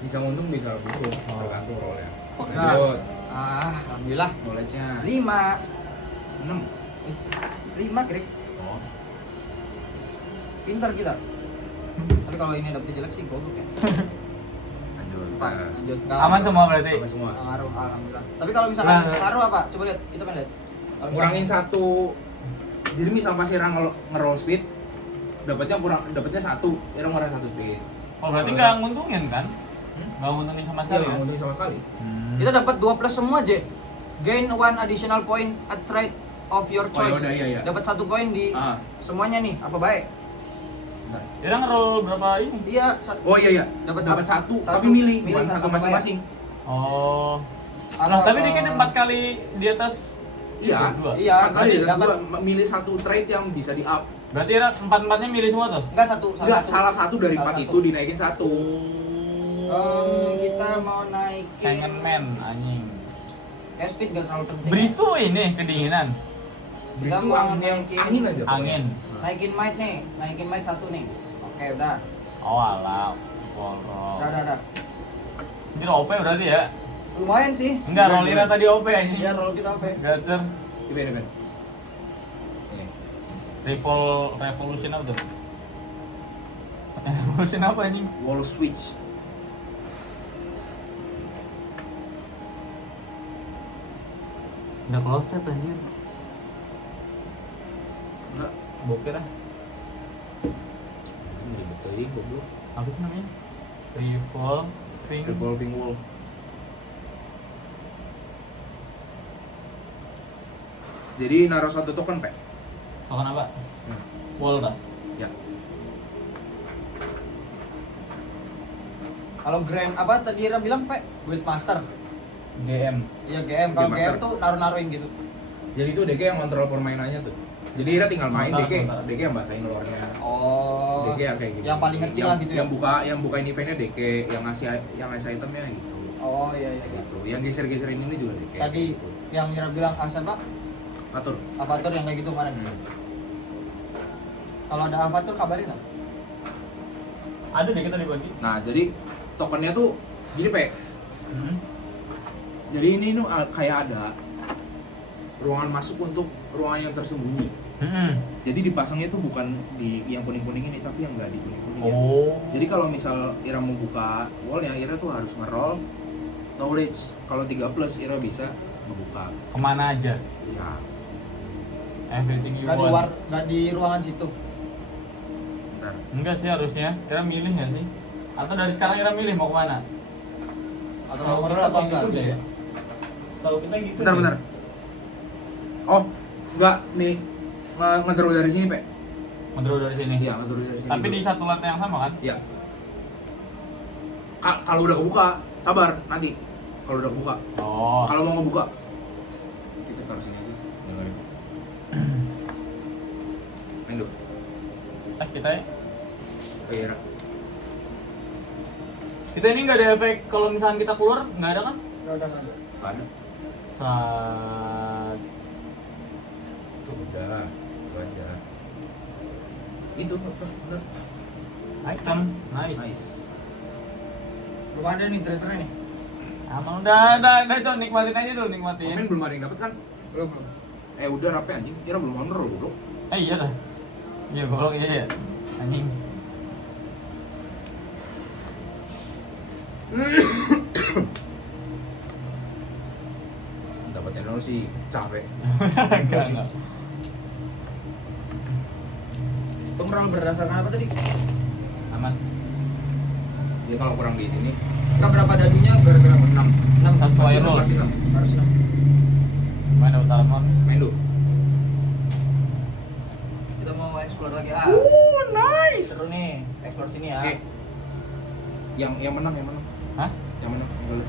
Bisa untung, bisa untung. Tergantung rollnya. Oke. Lanjut. Alhamdulillah. Knowledge-nya 5. 6. 5 krik. Oh. Pintar kita. Tapi kalau ini dapetnya jelek sih goblok ya. Lanjut. 4. Nah, Lanjut. Aman semua berarti. apa semua? Nggak ngaruh, alhamdulillah. Tapi kalau misalkan Nah. ngaruh apa? Coba lihat, kita pengen lihat. Kalau Kurangin satu. Jadi misal pas Ira nge-roll speed, dapatnya 1. Ira ngurangin 1 speed. Oh, berarti nggak nguntungin kan? Nggak nguntungin sama Iya, sekali nggak ya? untung sama sekali. kita dapat 2 plus semua, J. Gain 1 additional point at trait of your Oh, choice. yaudah, iya. Dapat 1 poin di Ah. semuanya nih. Apa baik? Dia nge-roll berapa ini? Iya, Oh iya. Dapat Dapat apa? 1, Satu. tapi milih Milih bukan satu 1 apa masing-masing. Oh. Nah, tapi dia kan 4 kali di atas. Iya. Dua. Iya, Empat kali berarti di atas dapat dua, milih 1 trait yang bisa di up. Berarti dia 4-4-nya milih semua tuh? enggak satu. Enggak, salah satu dari Salah 4 satu. itu dinaikin 1. Kita mau naikin Hangman anjing. speed gak terlalu penting. Breeze tuh ini kedinginan. Breeze Kita tuh mau angin yang naikin- angin aja. pokoknya. Angin. Naikin might nih, naikin might 1 nih. Oke, udah. Oh alah. Polro. Udah. Ini OP berarti ya? Lumayan sih. Enggak, rollnya tadi OP anjing. Iya, roll kita apa? Gacor. Ini. Ini. Revolution apa tuh? Revolution apa anjing? Wall switch. Udah closet anjir. Enggak. Bokeh lah. Ini ribet kali goblok. Apa sih namanya? Revolving wall. Jadi naruh suatu token, Pak. Token apa? Hmm. Wall dah. Ya. Kalau grand apa tadi Ira bilang, Pak? Guild Master. GM. Iya, GM. Kalau Guild GM Master. tuh naruh-naruhin gitu. Jadi itu DK yang kontrol permainannya tuh. Jadi Ira tinggal main, Sebentar, DK sebentar. DK yang bacain lore-nya. Oh. DK yang kayak gitu. Yang paling ngerti lah gitu ya. Yang bukain eventnya DK, yang ngasih itemnya gitu. Oh, iya. Gitu. Yang geser-geserin ini juga DK. Tadi gitu. yang Ira bilang siapa? Atur. Avatar yang kayak gitu kemarin. Kalau ada Avatar kabarin lah. Ada deh kita dibagi. Nah, jadi tokennya tuh gini, Pak. Jadi ini tuh kayak ada ruangan masuk untuk ruangan yang tersembunyi. Jadi dipasangnya tuh bukan di yang kuning-kuning ini, tapi yang enggak di kuning-kuning ya. Oh. Jadi kalau misal Ira mau buka wallnya, Ira tuh harus nge-roll knowledge. Kalau 3 plus Ira bisa ngebuka. Kemana aja? Ya, Everything you want. Nggak di ruangan situ. bentar. Enggak sih harusnya. Kira milih nggak sih? Atau dari sekarang kira milih mau kemana? Atau Kalau nomor kita apa enggak gitu gitu deh. ya? Tahu kita gitu. Bentar. Oh, enggak nih. Nge-draw dari sini, Pe. Ngedraw dari sini. Iya, nge-draw dari sini. Tapi dulu. di satu lantai yang sama kan? Iya. Kalau udah kebuka, sabar nanti. Kalau udah kebuka. Oh. Kalau mau ngebuka, kita taruh sini aja. Dengerin. Main dulu. Kita ya. Oh iya. Kita ini nggak ada efek kalau misalkan kita keluar, nggak ada kan? Nggak ada. Ada. Saat Udah. Itu aja. Itu apa? Bener. item, nice. Nice. Belum ada nih traitornya nih. Abang udah, Cok, nikmatin aja dulu, nikmatin. Komen belum ada yang dapet kan? Belum. Udah rapi anjing. Kira belum honor loh, Bro. Iya dah. Iya, golok iya. Anjing. Dapetin honor sih capek. Enggak. Itu meral berdasarkan apa tadi? Aman. Dia kalau kurang di sini Enggak berapa dadunya gara-gara 6. 6 Satu pasti air roll. pasti enam. harus 6. Main dapat armor. Main dulu. Kita mau explore lagi. Nice. Seru nih, explore sini ya. Oke. Yang menang. Hah? Yang menang. Enggak.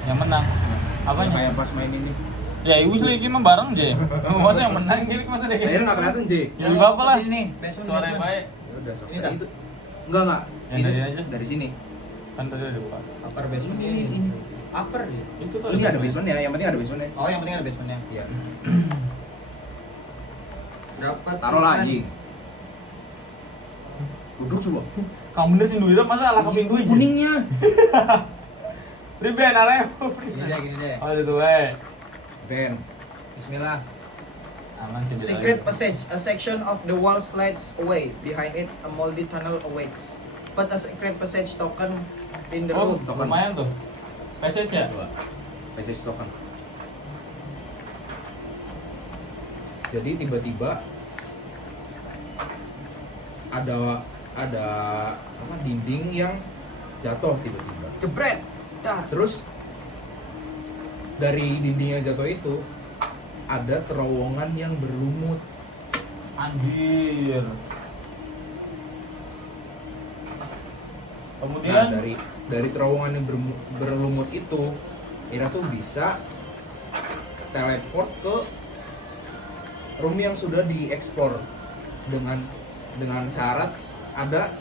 Yang menang. Yang Apanya? kayak pas main ini. Ya, ibu selingkuh mah bareng, J. Masa yang menang gini masa deh. Akhirnya enggak kelihatan, J. Ya juga apa lah. Sini nih, basement. Suara yang basement. baik. Ya udah, sok. Ini dah? Itu. Enggak. Yang dari aja. Dari sini. Kan tadi udah buka. Upper basement ini. Upper dia. Itu tuh Ini ada basementnya, yang penting ada basementnya. Oh, yang penting ada basementnya. Iya. Dapat. Taruh lagi. Duduk coba. Kamu bener sih duitnya masa ala kepin duit. Kuningnya. Riben arek. Gini deh. Oh, itu we. Ben. Bismillah. Aman sih. Secret passage. A section of the wall slides away. Behind it, a moldy tunnel awaits. Put a secret passage token in the Oh, room. lumayan tuh. Passage ya? Coba. Passage token. Jadi tiba-tiba ada apa dinding yang jatuh tiba-tiba. Jebret. Dah. Terus dari dinding yang jatuh itu ada terowongan yang berlumut. Anjir. Nah, Kemudian dari terowongan yang berlumut itu, Ira tuh bisa teleport ke room yang sudah dieksplor dengan syarat ada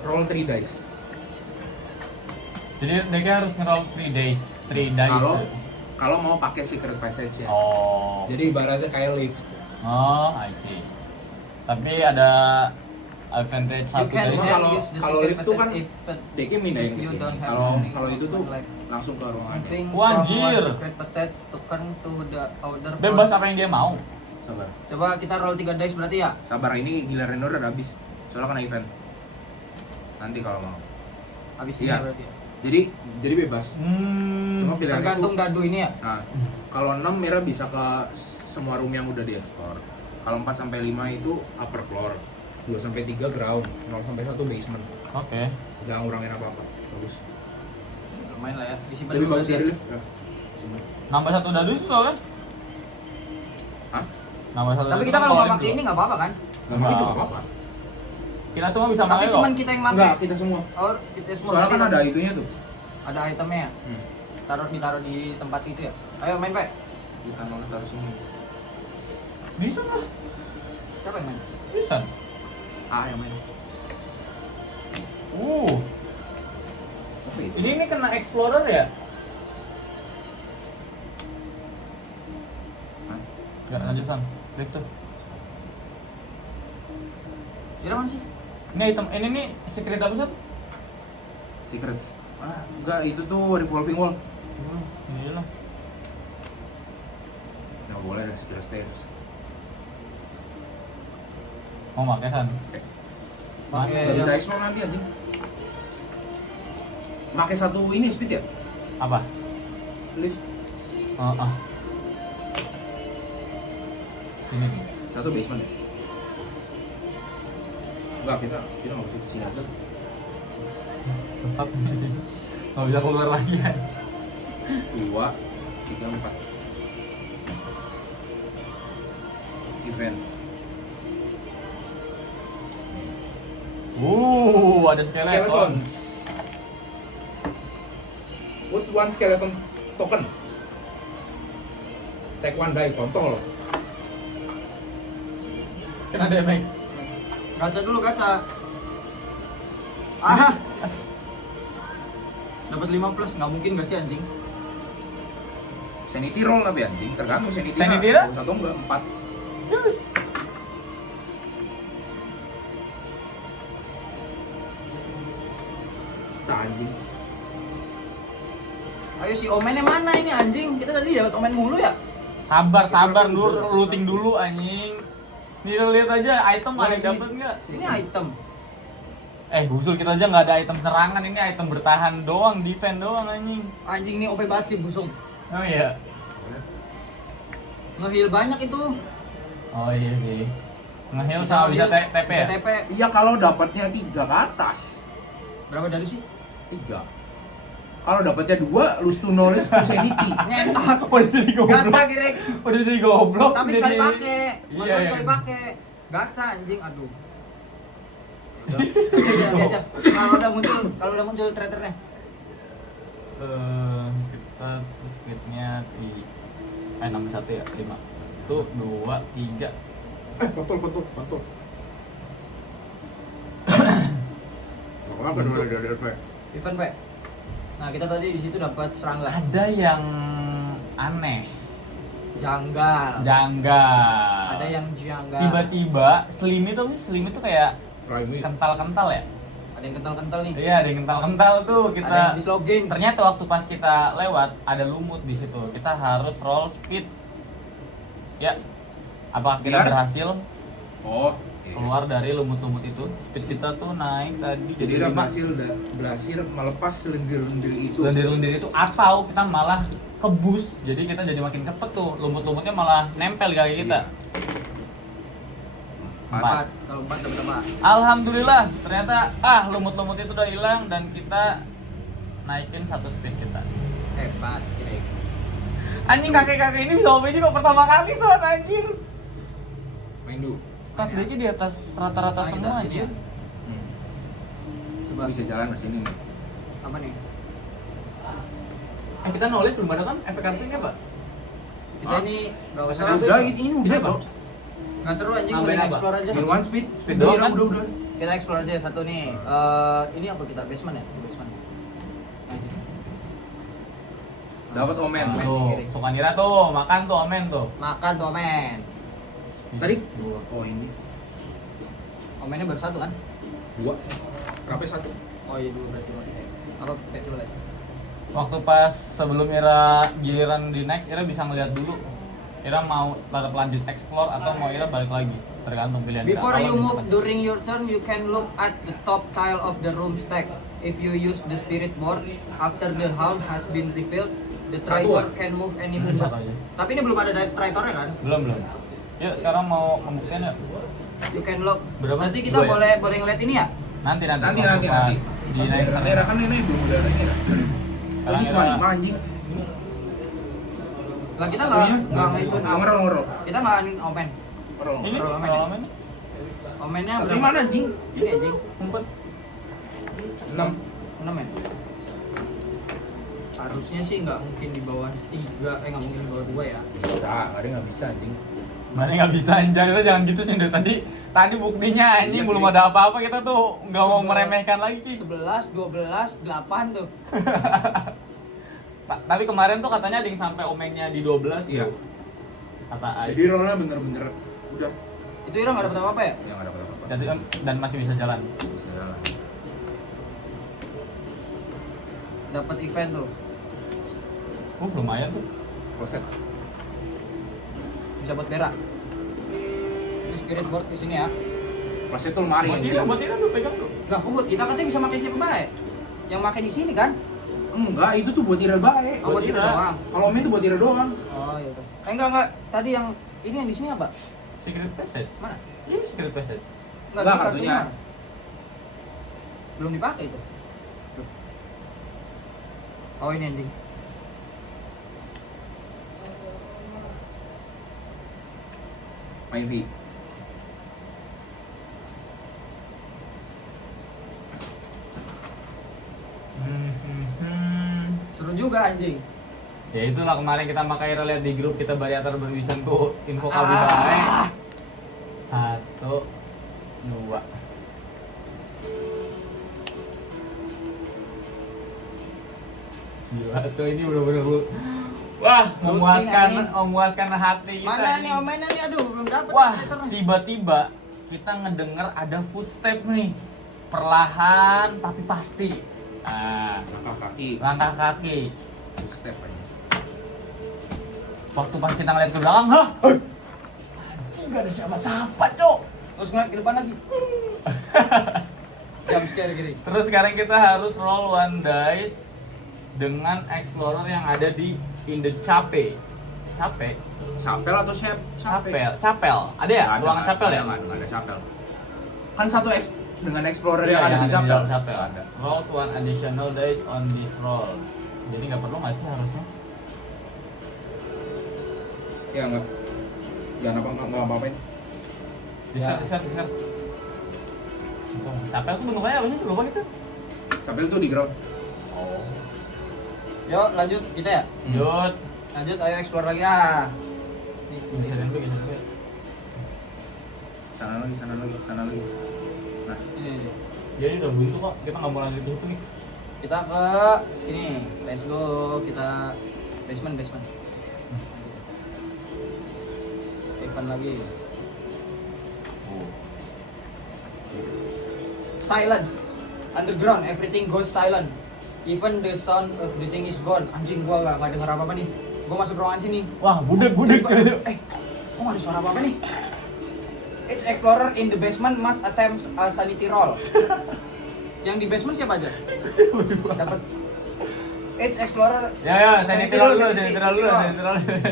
roll 3 dice. jadi mereka harus ngeroll 3 dice. Kalau mau pakai secret passage ya. Oh. Jadi ibaratnya kayak lift. Oh, I see. Tapi ada advantage You satu can dice. Cuma then kalau- use the kalau secret lift tuh kan passage if Deknya mindahin ke you sini. don't have Kalau any itu tuh like langsung ke ruangannya. moving Wah, from one anjir. secret passage token to the other. Bebas floor. apa yang dia mau. Sabar. Coba kita roll 3 dice berarti ya. Sabar, ini giliran udah habis. Soalnya kena event. Nanti kalau mau. Habis ini Iya. berarti ya. Jadi bebas. Cuma pilihannya Tergantung itu. dadu ini ya. Nah, kalau 6 Mira bisa ke semua room yang udah dieksplor. Kalau 4 sampai 5 itu upper floor. 2 sampai 3 ground, 0 sampai 1 basement. Oke. Enggak ngurangin apa-apa. Bagus. Lumayan lah ya. Disimpan Lebih dulu bagus berarti dari ya. lift. Ya. Sini. Nambah satu dadu sih soalnya. Hah? Nambah satu Tapi dadu kita kan kalau nggak paling pakai dua. ini nggak apa-apa kan? Nggak pakai juga apa-apa. Kita semua bisa Tapi main loh. cuman kita yang pakai. Enggak, kita semua. Oh, kita semua Soalnya berarti kan ada itunya tuh. ada itemnya ya. Ditaruh di tempat itu ya. Ayo main, Pak. Bukan banget harus semua. Bisa lah. Siapa yang main? Bisa. Ah, yang main. Apa itu? Ini kena explorer ya? Hah? Enggak lanjut San. Lift tuh. Ini mana sih? Ini item ini nih secret apa sih? Secrets. Enggak, itu tuh revolving wall. Ini lah. Nggak boleh ada secret stairs. Mau pakai San. Pakai Nggak bisa yang- explore nanti anjing. Pakai satu ini speed ya? Apa? Lift. Sini. Satu basement ya? Enggak, kita nggak bisa kesini aja. Sesat nih sih. Nggak bisa keluar lagi kan? 2, 3, 4. event. Ada skeleton. Skeletons. What's one skeleton token? Take one die, kontol. Kena damage. Gacha dulu, gacha. Ah. Dapat 5 plus, nggak mungkin gak sih anjing? Sanity roll tapi anjing, tergantung sanity. Sanity roll? Satu enggak, 4. Yes. Cah anjing. Ayo si omennya mana ini anjing? Kita tadi dapat omen mulu ya? Sabar, looting dulu anjing. Nih lihat aja item ada yang dapat enggak? Ini item. Busul kita aja nggak ada item serangan, ini item bertahan doang, defend doang anjing. Anjing ini OP banget sih busung. Oh iya. Nge-heal banyak itu. Oh iya sih. Nge-heal sama bisa TP ya? Bisa TP. Iya kalau dapatnya 3 ke atas. Berapa dari sih? 3. Kalau dapatnya 2, lose to knowledge to sanity. Ngentot. Udah jadi goblok. Gacha Girek. Udah jadi goblok. Tapi sekali pakai. Iya, iya. Sekali pakai. Gacha anjing, aduh. Gacha. Kalau udah muncul tradernya. Kita speednya di 61 ya, 5. Tuh 2, 3. Kontol. Apa dulu dari RP? Event, Pak. Nah, kita tadi di situ dapat serangga. Ada yang aneh, Janggal. Ada yang janggal. Tiba-tiba slim itu kayak Prime kental-kental ya. Ada yang kental-kental nih. Iya, ada yang kental-kental tuh Ada yang kita. habis login. Ternyata waktu pas kita lewat ada lumut di situ. Kita harus roll speed. Ya. Apakah kita Biar? berhasil Oh, keluar dari lumut-lumut itu? Speed kita tuh naik tadi jadi jadi dia 5. berhasil melepas lendir-lendir itu. Lendir-lendir itu atau kita malah kebus. Jadi kita jadi makin cepet tuh. Lumut-lumutnya malah nempel di kaki kita. 4. Kalau 4 dapat apa? Alhamdulillah, ternyata lumut-lumut itu udah hilang dan kita naikin 1 speed kita. Hebat, Girek. Anjing kakek-kakek ini bisa OP juga pertama kali soal anjing. Main dulu. Stat decknya di atas rata-rata Nah, kita semua ini aja. ya. Coba Bisa jalan ke sini nih. apa nih? Kita knowledge belum ada kan efek kartunya Pak? Kita ini enggak usah. Udah, ini udah, Apa? Cok. Enggak seru anjing, Nambahin mending apa? explore aja. In one speed. Speed doang kan? Udah. Kita explore aja satu nih. Ini apa kita basement ya? Basement. Nah, ini. Dapat omen. Omen. Tuh, Sukanira tuh, makan tuh omen tuh. Makan tuh omen. Tadi 2. oh ini Omennya baru satu kan? 2. Berapa 1? Oh iya dulu berarti. Apa coba lihat. Waktu pas sebelum Ira giliran di naik, Ira bisa ngeliat dulu. Ira mau tetap lanjut explore atau mau Ira balik lagi, tergantung pilihan Ira. Before Kalau you move misalkan- during your turn, you can look at the top tile of the room stack. If you use the spirit board after the hound has been refilled, the traitor can move any movement. Satu aja. Tapi ini belum ada traitornya kan? Belum. Yuk sekarang mau membuktikan yuk. You can look. Berapa? Berarti kita 2 ya? boleh ngeliat ini ya? Nanti Nanti. waktu pas di naik sana. Kamera kan ini belum ada lagi. Sekarang Ini cuma Ira- 5 anjing. Lah kita Oh, iya? nggak ngikut Ngerol. Kita nggak omen. Ini Roll omen. roll omen. Omennya Tapi berapa? mana anjing? Ini anjing. 6. 6 ya? Harusnya sih nggak mungkin di bawah 3, nggak mungkin di bawah 2 ya. Bisa, ada nggak bisa anjing. Mana nggak bisa anjay, lo jangan gitu sih dari tadi buktinya anjing Iya, belum iya. ada apa-apa, kita tuh nggak mau meremehkan lagi Ki. 11, 12, 8 tuh. Tapi kemarin tuh katanya ada yang sampai omennya di 12 Iya. tuh. Kata Ai. Jadi rollnya bener-bener udah Itu Ira nggak dapat apa-apa ya? yang ada apa-apa. Dan masih bisa jalan. Bisa jalan. Dapat event tuh. Lumayan tuh. Koset. Bisa buat berak. Ini spirit board di sini ya. Koset tuh lemari anjing. Buat Ira lu pegang tuh. Lah, kok buat kita katanya bisa pakai siapa baik? Yang pakai di sini kan? Enggak, itu tuh buat Ira bae. Oh, buat kita Ira. doang. Kalau omen tuh buat Ira doang. Oh iya. Enggak. Tadi yang ini yang di sini apa? Secret passage. Mana? Ini secret passage. Enggak, Enggak, di kartunya. belum dipakai itu. Tuh. Oh ini anjing. Main V. Seru juga anjing. Ya itulah kemarin kita makanya lihat di grup kita Bariatar Berwisan tuh info kabel bae. 1 2 Gila tuh ini bener-bener lu. Wah, memuaskan hati kita. Mana nih. nih omennya nih, aduh belum dapet. Wah, filternya. tiba-tiba kita ngedenger ada footstep nih. Perlahan tapi pasti. Nah, langkah kaki. Step aja. Waktu pas kita ngeliat ke belakang, hah? Anjing gak ada siapa-siapa, Cok. Terus ngeliat ke depan lagi. Jam scare gini. Terus sekarang kita harus roll one dice dengan explorer yang ada di in the Chapel. Chapel atau chef? Chapel. Ada ya? Ruangan Chapel ya? Nggak ada chapel. Kan satu dengan explorer yang ada di chapel. Ada. Roll one additional dice on this roll. Jadi nggak perlu nggak sih harusnya? Ya nggak. Jangan apa-apain. Bisa. Chapel tuh bentuknya apa sih? Lupa gitu. Chapel tuh di ground. Oh. Yuk lanjut kita ya. Lanjut. Lanjut ayo explore lagi ah. Geserin tuh. Sana lagi. Nah, Ini. Jadi udah buntu kok. Kita nggak mau lanjut itu nih. Kita ke sini. Let's go. Kita basement. Event lagi. Silence. Underground, everything goes silent. Even the sound of breathing is gone. Anjing gua gak denger apa-apa nih. Gua masuk ruangan sini. Wah, budek. Kok gak ada suara apa-apa nih? Each explorer in the basement must attempt a sanity roll. Yang di basement siapa aja? Dapat. Each explorer. Ya, sanity roll dulu.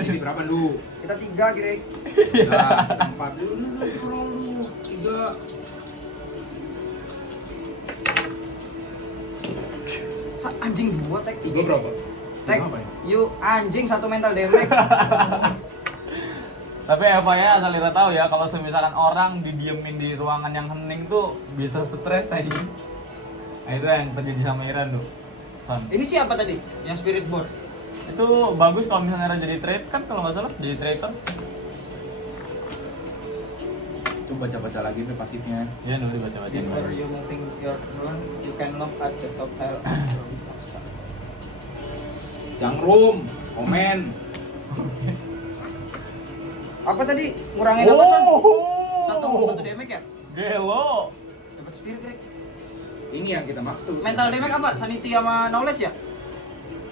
ini berapa dulu? Kita 3 kira. 4 dulu. 3. Anjing gua tek 3 berapa? Tek, Apa ya? you anjing 1 mental damage. Tapi Eva ya asal kita tahu ya, kalau misalkan orang didiemin di ruangan yang hening tuh bisa stres aja. Nah itu yang terjadi sama Iran tuh. Son. Ini siapa tadi? Yang spirit board. Itu bagus kalau misalnya Iran jadi trade kan kalau nggak salah jadi traitor. Itu baca lagi tuh pasifnya. Ya udah dibaca-baca. Before you moving your drone, you can look at the top tile. Jangkrum, komen. Apa tadi? Ngurangin apa Son? Satu damage ya? Gelo. Dapat spirit Greg. Ini yang kita maksud. Mental damage apa? Sanity sama knowledge ya?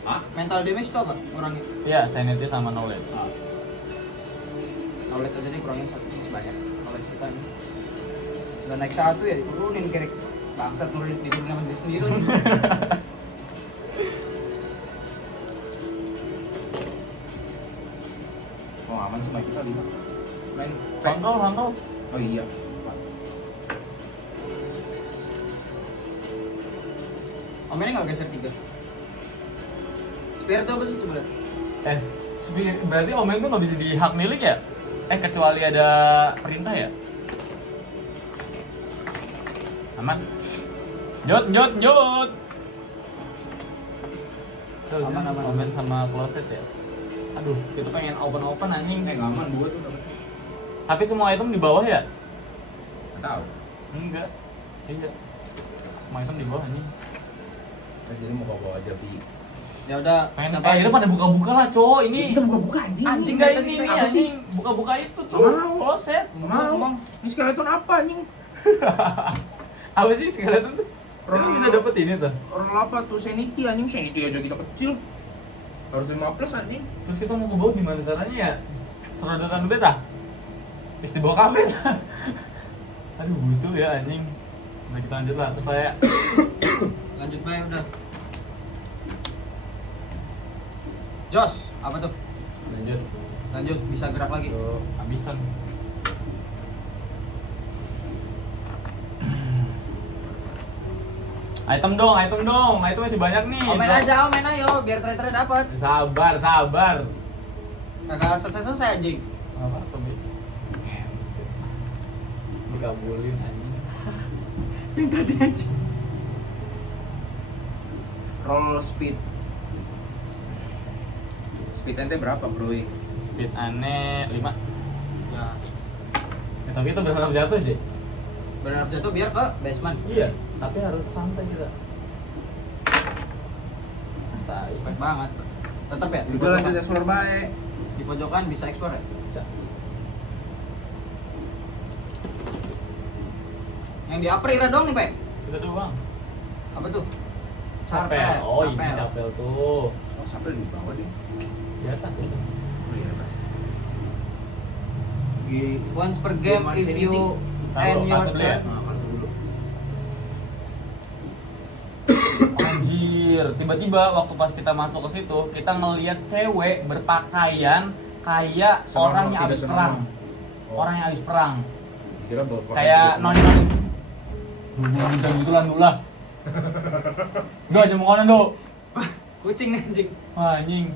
Hah? Mental damage itu apa? Ngurangin. Iya, sanity sama knowledge. Knowledge aja nih kurangin 1 sebanyak. Knowledge kita nih. Udah naik 1 ya diturunin Greg. Bangsat nurunin sama diri sendiri. Oh aman sih kita 5. Main Kontrol. Oh iya. Omennya nggak geser 3. Spirit itu apa sih coba lihat? Berarti omen tuh nggak bisa dihak milik ya? Kecuali ada perintah ya? Aman. Njot. Terus Aman. omen sama closet ya? Aduh, kita pengen open anjing. Nggak aman 2 tuh dapat. Tapi semua item di bawah ya? Nggak tahu. Enggak. Iya. Semua item di bawah anjing. Jadi mau bawa aja Vi. Ya udah. Pengen itu pada buka-buka lah, cowok. Ini Kita buka anjing. anjing Nggak, enggak tadi ini apa sih? anjing. Buka-buka itu tuh. Mau. Closet. Mau. Ini skeleton apa anjing? Apa sih skeleton tuh? Kita bisa dapet ini tuh. Orang apa tuh sanity anjing? Sanity aja kita kecil. Harus 15 anjing. Terus kita mau ke bawah gimana caranya ya? Serodotan beta. Bis di bawah kafe. Aduh busuk ya anjing. Nah kita lanjut lah, terus saya Lanjut Bay udah. Jos, apa tuh? Lanjut bisa gerak lagi. Tuh, habisan. Item dong, item masih banyak nih. Omen ayo biar trade dapat. Sabar. Kagak selesai anjing. Apa tuh? dikabulin anjing. Yang tadi anjing. Roll speed. Speed ente berapa, bro? Speed aneh 5. Ya, Tapi itu berharap jatuh sih. berharap jatuh biar ke basement. Iya, tapi harus santai kita. Santai. Baik banget. Tetap ya. Udah lanjut explore baik. Di pojokan bisa explore ya. Bisa. Yang di upper ira dong nih, Pak. Kita doang. Apa tuh? Capel. Oh, ini capel tuh. Oh, sampai di bawah deh. Di atas itu. Oh iya, Mas. Di Once per game Game if Sanity. you Taruh, end your kartu dulu ya. turn. nah, kan dulu. Anjir, tiba-tiba waktu pas kita masuk ke situ, kita ngelihat cewek berpakaian kayak Senonoh, orang yang tidak habis senonoh. perang. Oh. Orang yang habis perang. Kira bawa Kayak noni-noni. Minta betulan dulu lah. Duh, aja mau do. Kucing nih, anjing. Wah, anjing.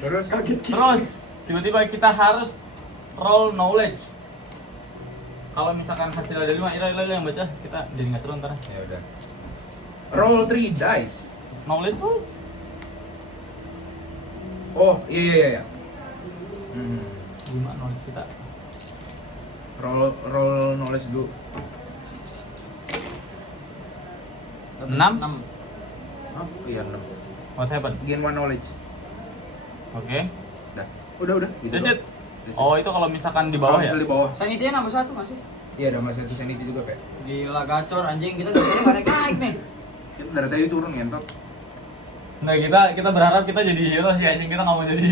Terus Terus tiba-tiba kita harus roll knowledge. Kalau misalkan hasil ada 5, Ira yang baca, kita jadi nggak seru ntar. ya udah. Roll 3 dice. Knowledge tuh Oh, iya. Hmm. 5 knowledge kita. Roll knowledge dulu. 6. 6. Oh, iya 6. What happened? Gain 1 knowledge. Oke. Udah gitu. That's it. doang. Oh, itu kalau misalkan di Kalau bawah ya? misal di bawah. Sanity-nya nambah 1 masih. Iya, ada masih satu sanity juga, Pak. Gila gacor anjing, kita dari tadi nggak naik nih. Kita dari tadi turun ngentot. Nah, kita berharap kita jadi hero sih anjing, kita nggak mau jadi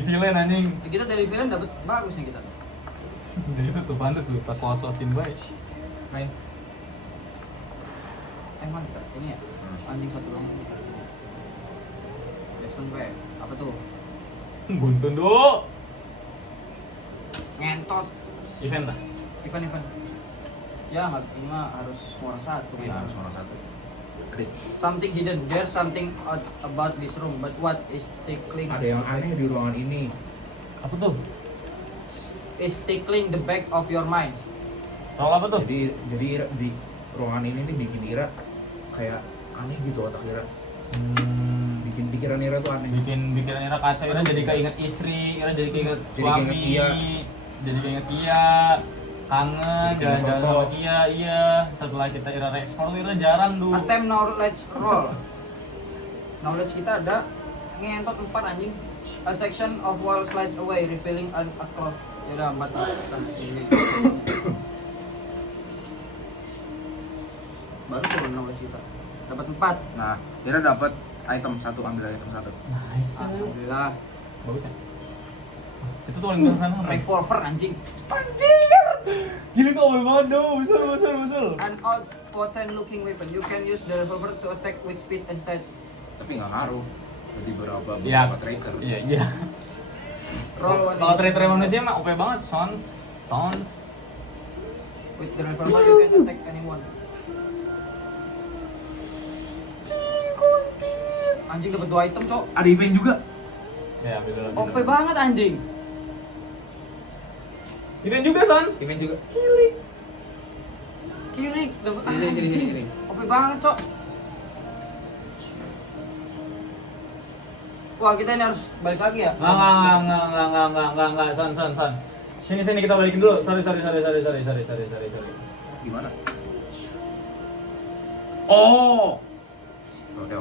villain anjing. Kita dari film dapat bagus nih kita. Jadi itu tuh banget tuh, tak was-wasin baik. Main. Emang kita ini ya anjing satu lagi. Basement Pak. Apa tuh? Buntun dulu. Ngentot. Event lah. Event. Ya nggak, ini mah harus orang satu. Iya, harus orang satu. Krik. Something hidden. There's something odd about this room, but what is tickling? Ada yang aneh di ruangan ini. Apa tuh? Is tickling the back of your mind. Roll apa tuh? Jadi Ira, di ruangan ini nih bikin Ira kayak aneh gitu otak Ira. Bikin pikiran Ira tuh aneh. Bikin Ira kacau, Ira jadi keinget istri, Ira jadi keinget Jadi suami, keinget Tia. jadi keinget Tia, kangen, Bikin jalan-jalan foto. sama Tia, iya. Setelah kita Ira explore, Ira jarang dulu. Attempt knowledge roll. Knowledge kita ada ngentot 4 anjing. A section of wall slides away, revealing a cloth. Ya udah 4 ini. Baru turun knowledge kita. Dapat 4. Nah, Ira dapat item satu, ambil item satu. Nice. Alhamdulillah. Bagus ya? Itu tuh paling sana apa? Revolver anjing. Gila tuh awal banget dong, betul. An odd potent looking weapon. You can use the revolver to attack with speed instead. Tapi nggak ngaruh. Jadi berapa Iya. traitor. Iya. Roll one Kalau inch. traitor manusia mah OP banget, sounds. With the revolver you can attack anyone. Anjing dapat 2 item, Cok. Ada event juga. Ya, ambil dulu. OP banget anjing. Event juga, Son. Event juga. Kiri dapat Sini. OP banget, Cok. Wah, kita ini harus balik lagi ya. Enggak, Son. Sini kita balikin dulu. Sorry. Gimana? Oh. Oke.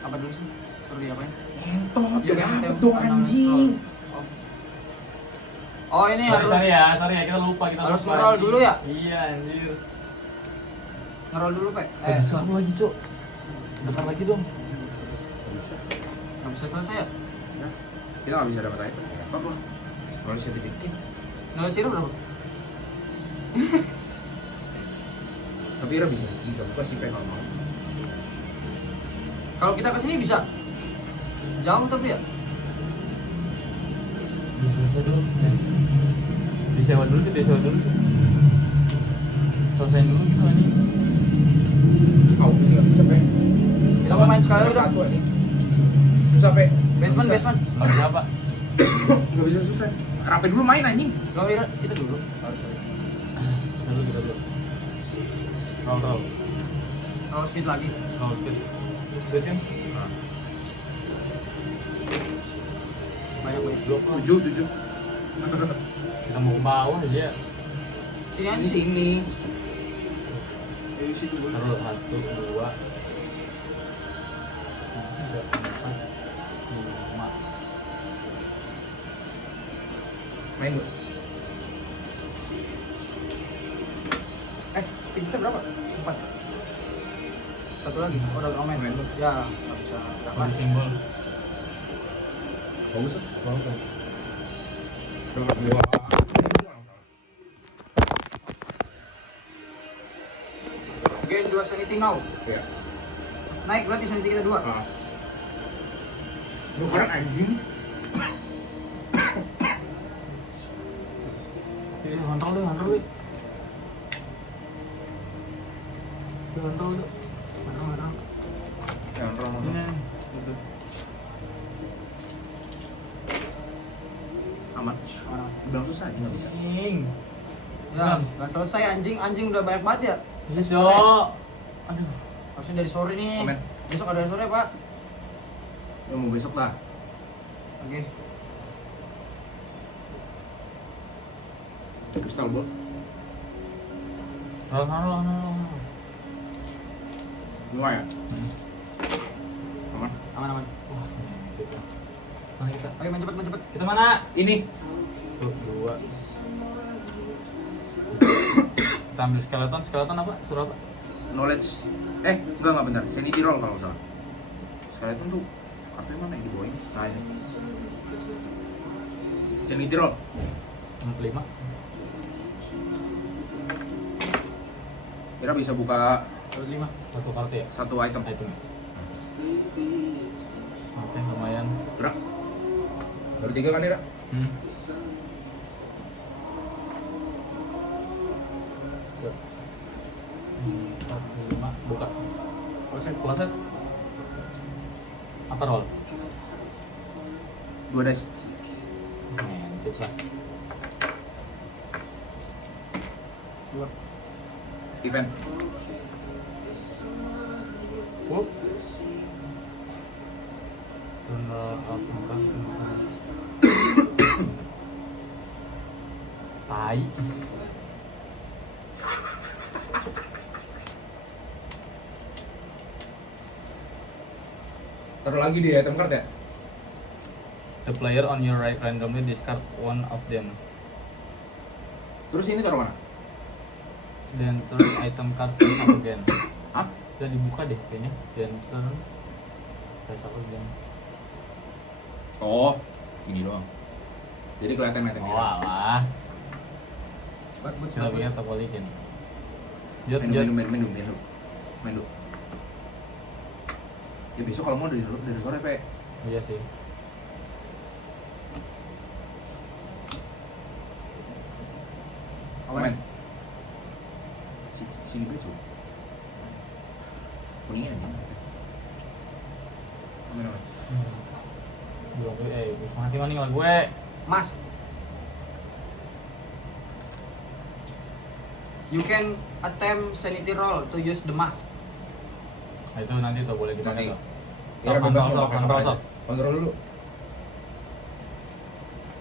Apa dulu sih? Suruh diapain? Entot, Ya, dapet tem- dong tem- anjing. Oh, ini harus Sorry ya, kita lupa. harus nge-roll dulu ya? Iya, anjir. ngeroll dulu, Pak. Satu lagi, Cok. Bentar lagi dong. Bisa. Nggak bisa selesai ya? Kita nggak bisa dapat item. Apa? Kalau sedikit. Nilai sirup berapa? Tapi Ira bisa buka sih pengen mau. Kalau kita kesini bisa jauh tapi ya? Disewa dulu sih. Selesai dulu gitu nih. Oh, bisa Pe. Kita mau main sekali Nomor dong. satu aja. Susah Pe. Basement. Harus apa? Nggak bisa susah. Kenapa dulu main anjing? Lo Ira, kita dulu. Kita dulu. Roll. Roll speed lagi. Roll speed. Speed kan? Banyak. 7. Kita mau ke bawah aja. Sini aja Di sih. sini. Di situ. Taruh 1, 2, 3, 4, 5. Main lu. Speed kita berapa? 4. Satu lagi. Oh, udah komen. Main lu. Ya, nggak bisa. Ada simbol. Bagus tuh. Dua. Gain 2 sanity now. Ya. Naik berarti sanity kita 2. Lu keren anjing. Kontrol deh. Kontrol. Yang rono. Ini. Aman. Bilang susah aja nggak bisa. Anjing. Ya, nggak selesai anjing udah banyak banget ya. Iya, Cok. Aduh, harusnya dari sore nih. Komen. Besok ada dari sore, Pak. Ya mau besok lah. Oke. Kristal bol. Roll. Dua ya. Aman. Aman. Mana kita? Oke, main cepet. Kita mana? Ini. Tuh, 2. Kita ambil skeleton apa? Suruh apa? Knowledge. Enggak benar. Sanity roll kalau nggak salah. Skeleton tuh kartunya mana yang di bawah ini? Nah ini. Sanity roll. 5. Kira bisa buka 5. Satu kartu ya? satu item. Oke, lumayan. Gerak. Baru 3 kan Ira? 4, 5, buka. Closet. Apa roll? 2 dice. Mantap lah. Event. Tai. Taruh lagi di item card ya? The player on your right randomly discard one of them. Terus ini taruh mana? Then turn item card face up again. Hah? Udah dibuka deh kayaknya. Then turn face up again. Oh, ini doang. Jadi kelihatan item Oh alah. Sudah biar tak balikin. Jod. Main dulu. Ya besok kalau mau dari sore, Pe. Iya sih. Main. Sini besok. Kuningnya aja. Main. Belum mati tinggal gue. Mas. You can attempt sanity roll to use the mask. Nah, itu nanti tuh boleh kita Nanti. tuh. Ya, bebas mau pakai apa Kontrol, aja. Kontrol dulu.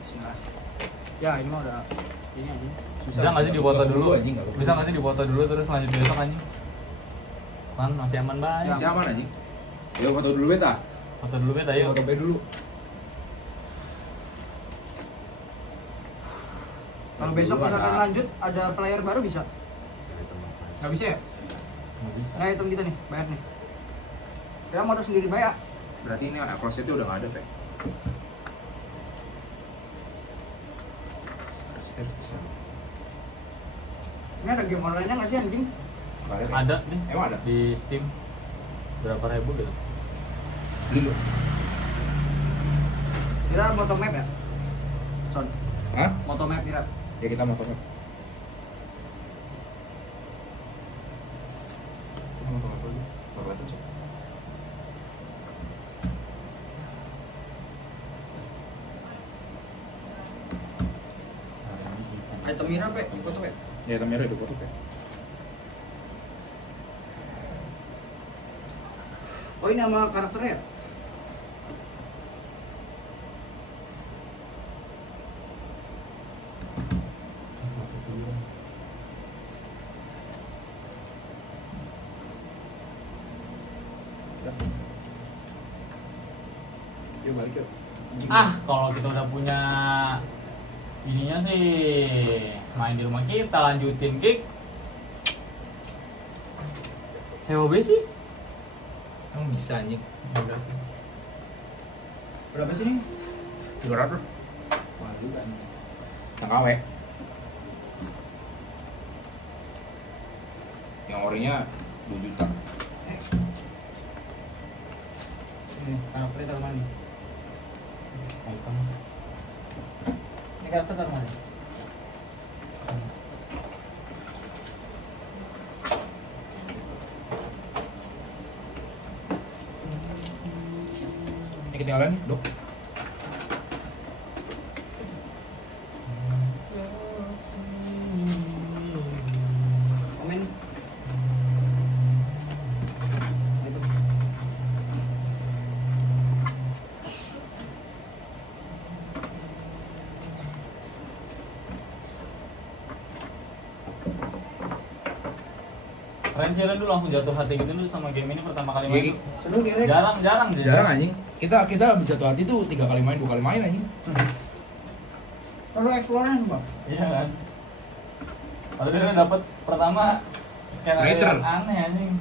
Bismillah. Ya, ini mah udah ini aja. Bisa nggak sih dipoto dulu? Anjing, nggak Bisa nggak sih dipoto dulu terus lanjut besok anjing? Kan masih aman banget. Siap. Siapa anjing? Ayo foto dulu beta. Foto dulu beta yuk. Foto dulu. Kalau besok misalkan lanjut ada player baru bisa? Nggak bisa ya? Nggak bisa. Nah, hitung kita nih, bayar nih. Ya mau sendiri bayar. Berarti ini closetnya udah nggak ada, Pe. Ini ada game online-nya nggak sih anjing? Ada nih. Emang ada? Di Steam. Berapa ribu gitu? Beli lu. Kira moto map ya? Son, Hah? moto map kira. Ya kita mau foto. Kita mau foto apa dulu? Foto apa sih? Ikut tuh ya. Ya item hero itu kotor ya. Oh ini nama karakternya ya? Yuk balik yuk. Kalau kita udah punya ininya sih main di rumah kita lanjutin kick. COB sih. Emang bisa anjing. Berapa sih ini? 200. Mahal juga nih. Yang KW. Yang orinya 2 juta. Ini karakternya taruh mana? Item. Ini karakter taruh mana? Ini ketinggalan nih, Dok. Komen. Keren sih Ren, lu langsung jatuh hati gitu lu sama game ini pertama kali main. Iya, Seru kira. Jarang deh. Jarang anjing. Kita jatuh hati tuh 3 kali main, 2 kali main anjing. Perlu explore Bang. Iya kan. Kalau dia dapat pertama skenario Traitor. yang aneh anjing.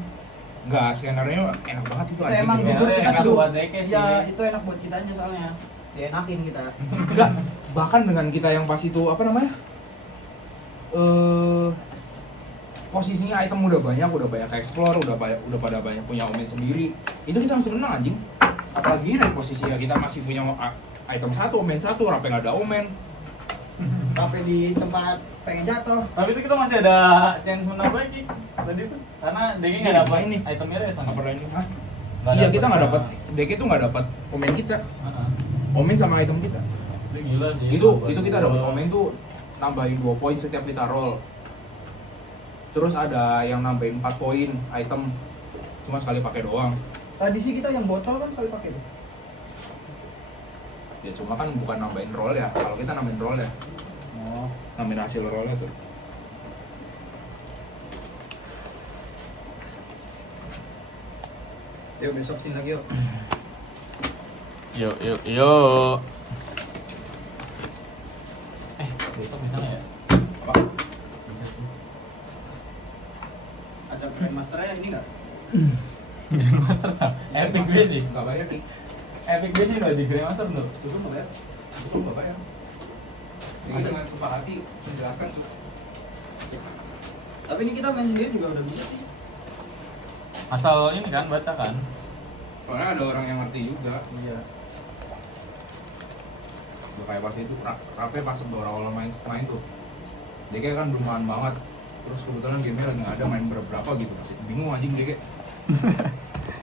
Enggak, skenario enak banget itu Itu anjing. emang Gimana? jujur Skenario kita enak seru. buat DK sih. Ya itu enak buat kita aja soalnya. Dienakin kita. Enggak, bahkan dengan kita yang pas itu apa namanya? Posisinya item udah banyak explore, udah pada banyak punya omen sendiri. Itu kita masih menang anjing. Apalagi nih posisinya kita masih punya item 1, omen 1, rape nggak ada omen. Kafe di tempat pengen jatuh. Tapi itu kita masih ada chance menang lagi tadi tuh. Karena DK nggak Iya, dapat ini. itemnya deh sama. Apa ini? Hah? Iya, kita nggak dapat. DK itu nggak dapat omen kita. Omen sama item kita. Itu gila sih. Itu kita dapat omen tuh nambahin 2 poin setiap kita roll. Terus ada yang nambahin 4 poin item cuma sekali pakai doang. Tadi sih kita yang botol kan sekali pakai tuh. Ya cuma kan bukan nambahin roll ya. Kalau kita nambahin roll ya. Oh. Nambahin hasil rollnya tuh. Yuk besok sini lagi yuk. Yuk. Besok misalnya ya. Apa? Ada Grandmasternya ini nggak? Grandmaster tak? Epic base sih. Enggak bayar nih. Epic base sih loh di Grandmaster tuh. Itu enggak bayar. Itu enggak bayar. Jadi kita dengan sepakati menjelaskan tuh. Tapi ini kita main sendiri juga udah bisa sih. Asal ini kan baca kan. Soalnya ada orang yang ngerti juga. Iya. Udah kayak pas itu Rape pas awal main tuh. Dia kayak kan belum paham banget. Terus kebetulan gamenya lagi nggak ada main berapa gitu. Masih bingung anjing dia kayak.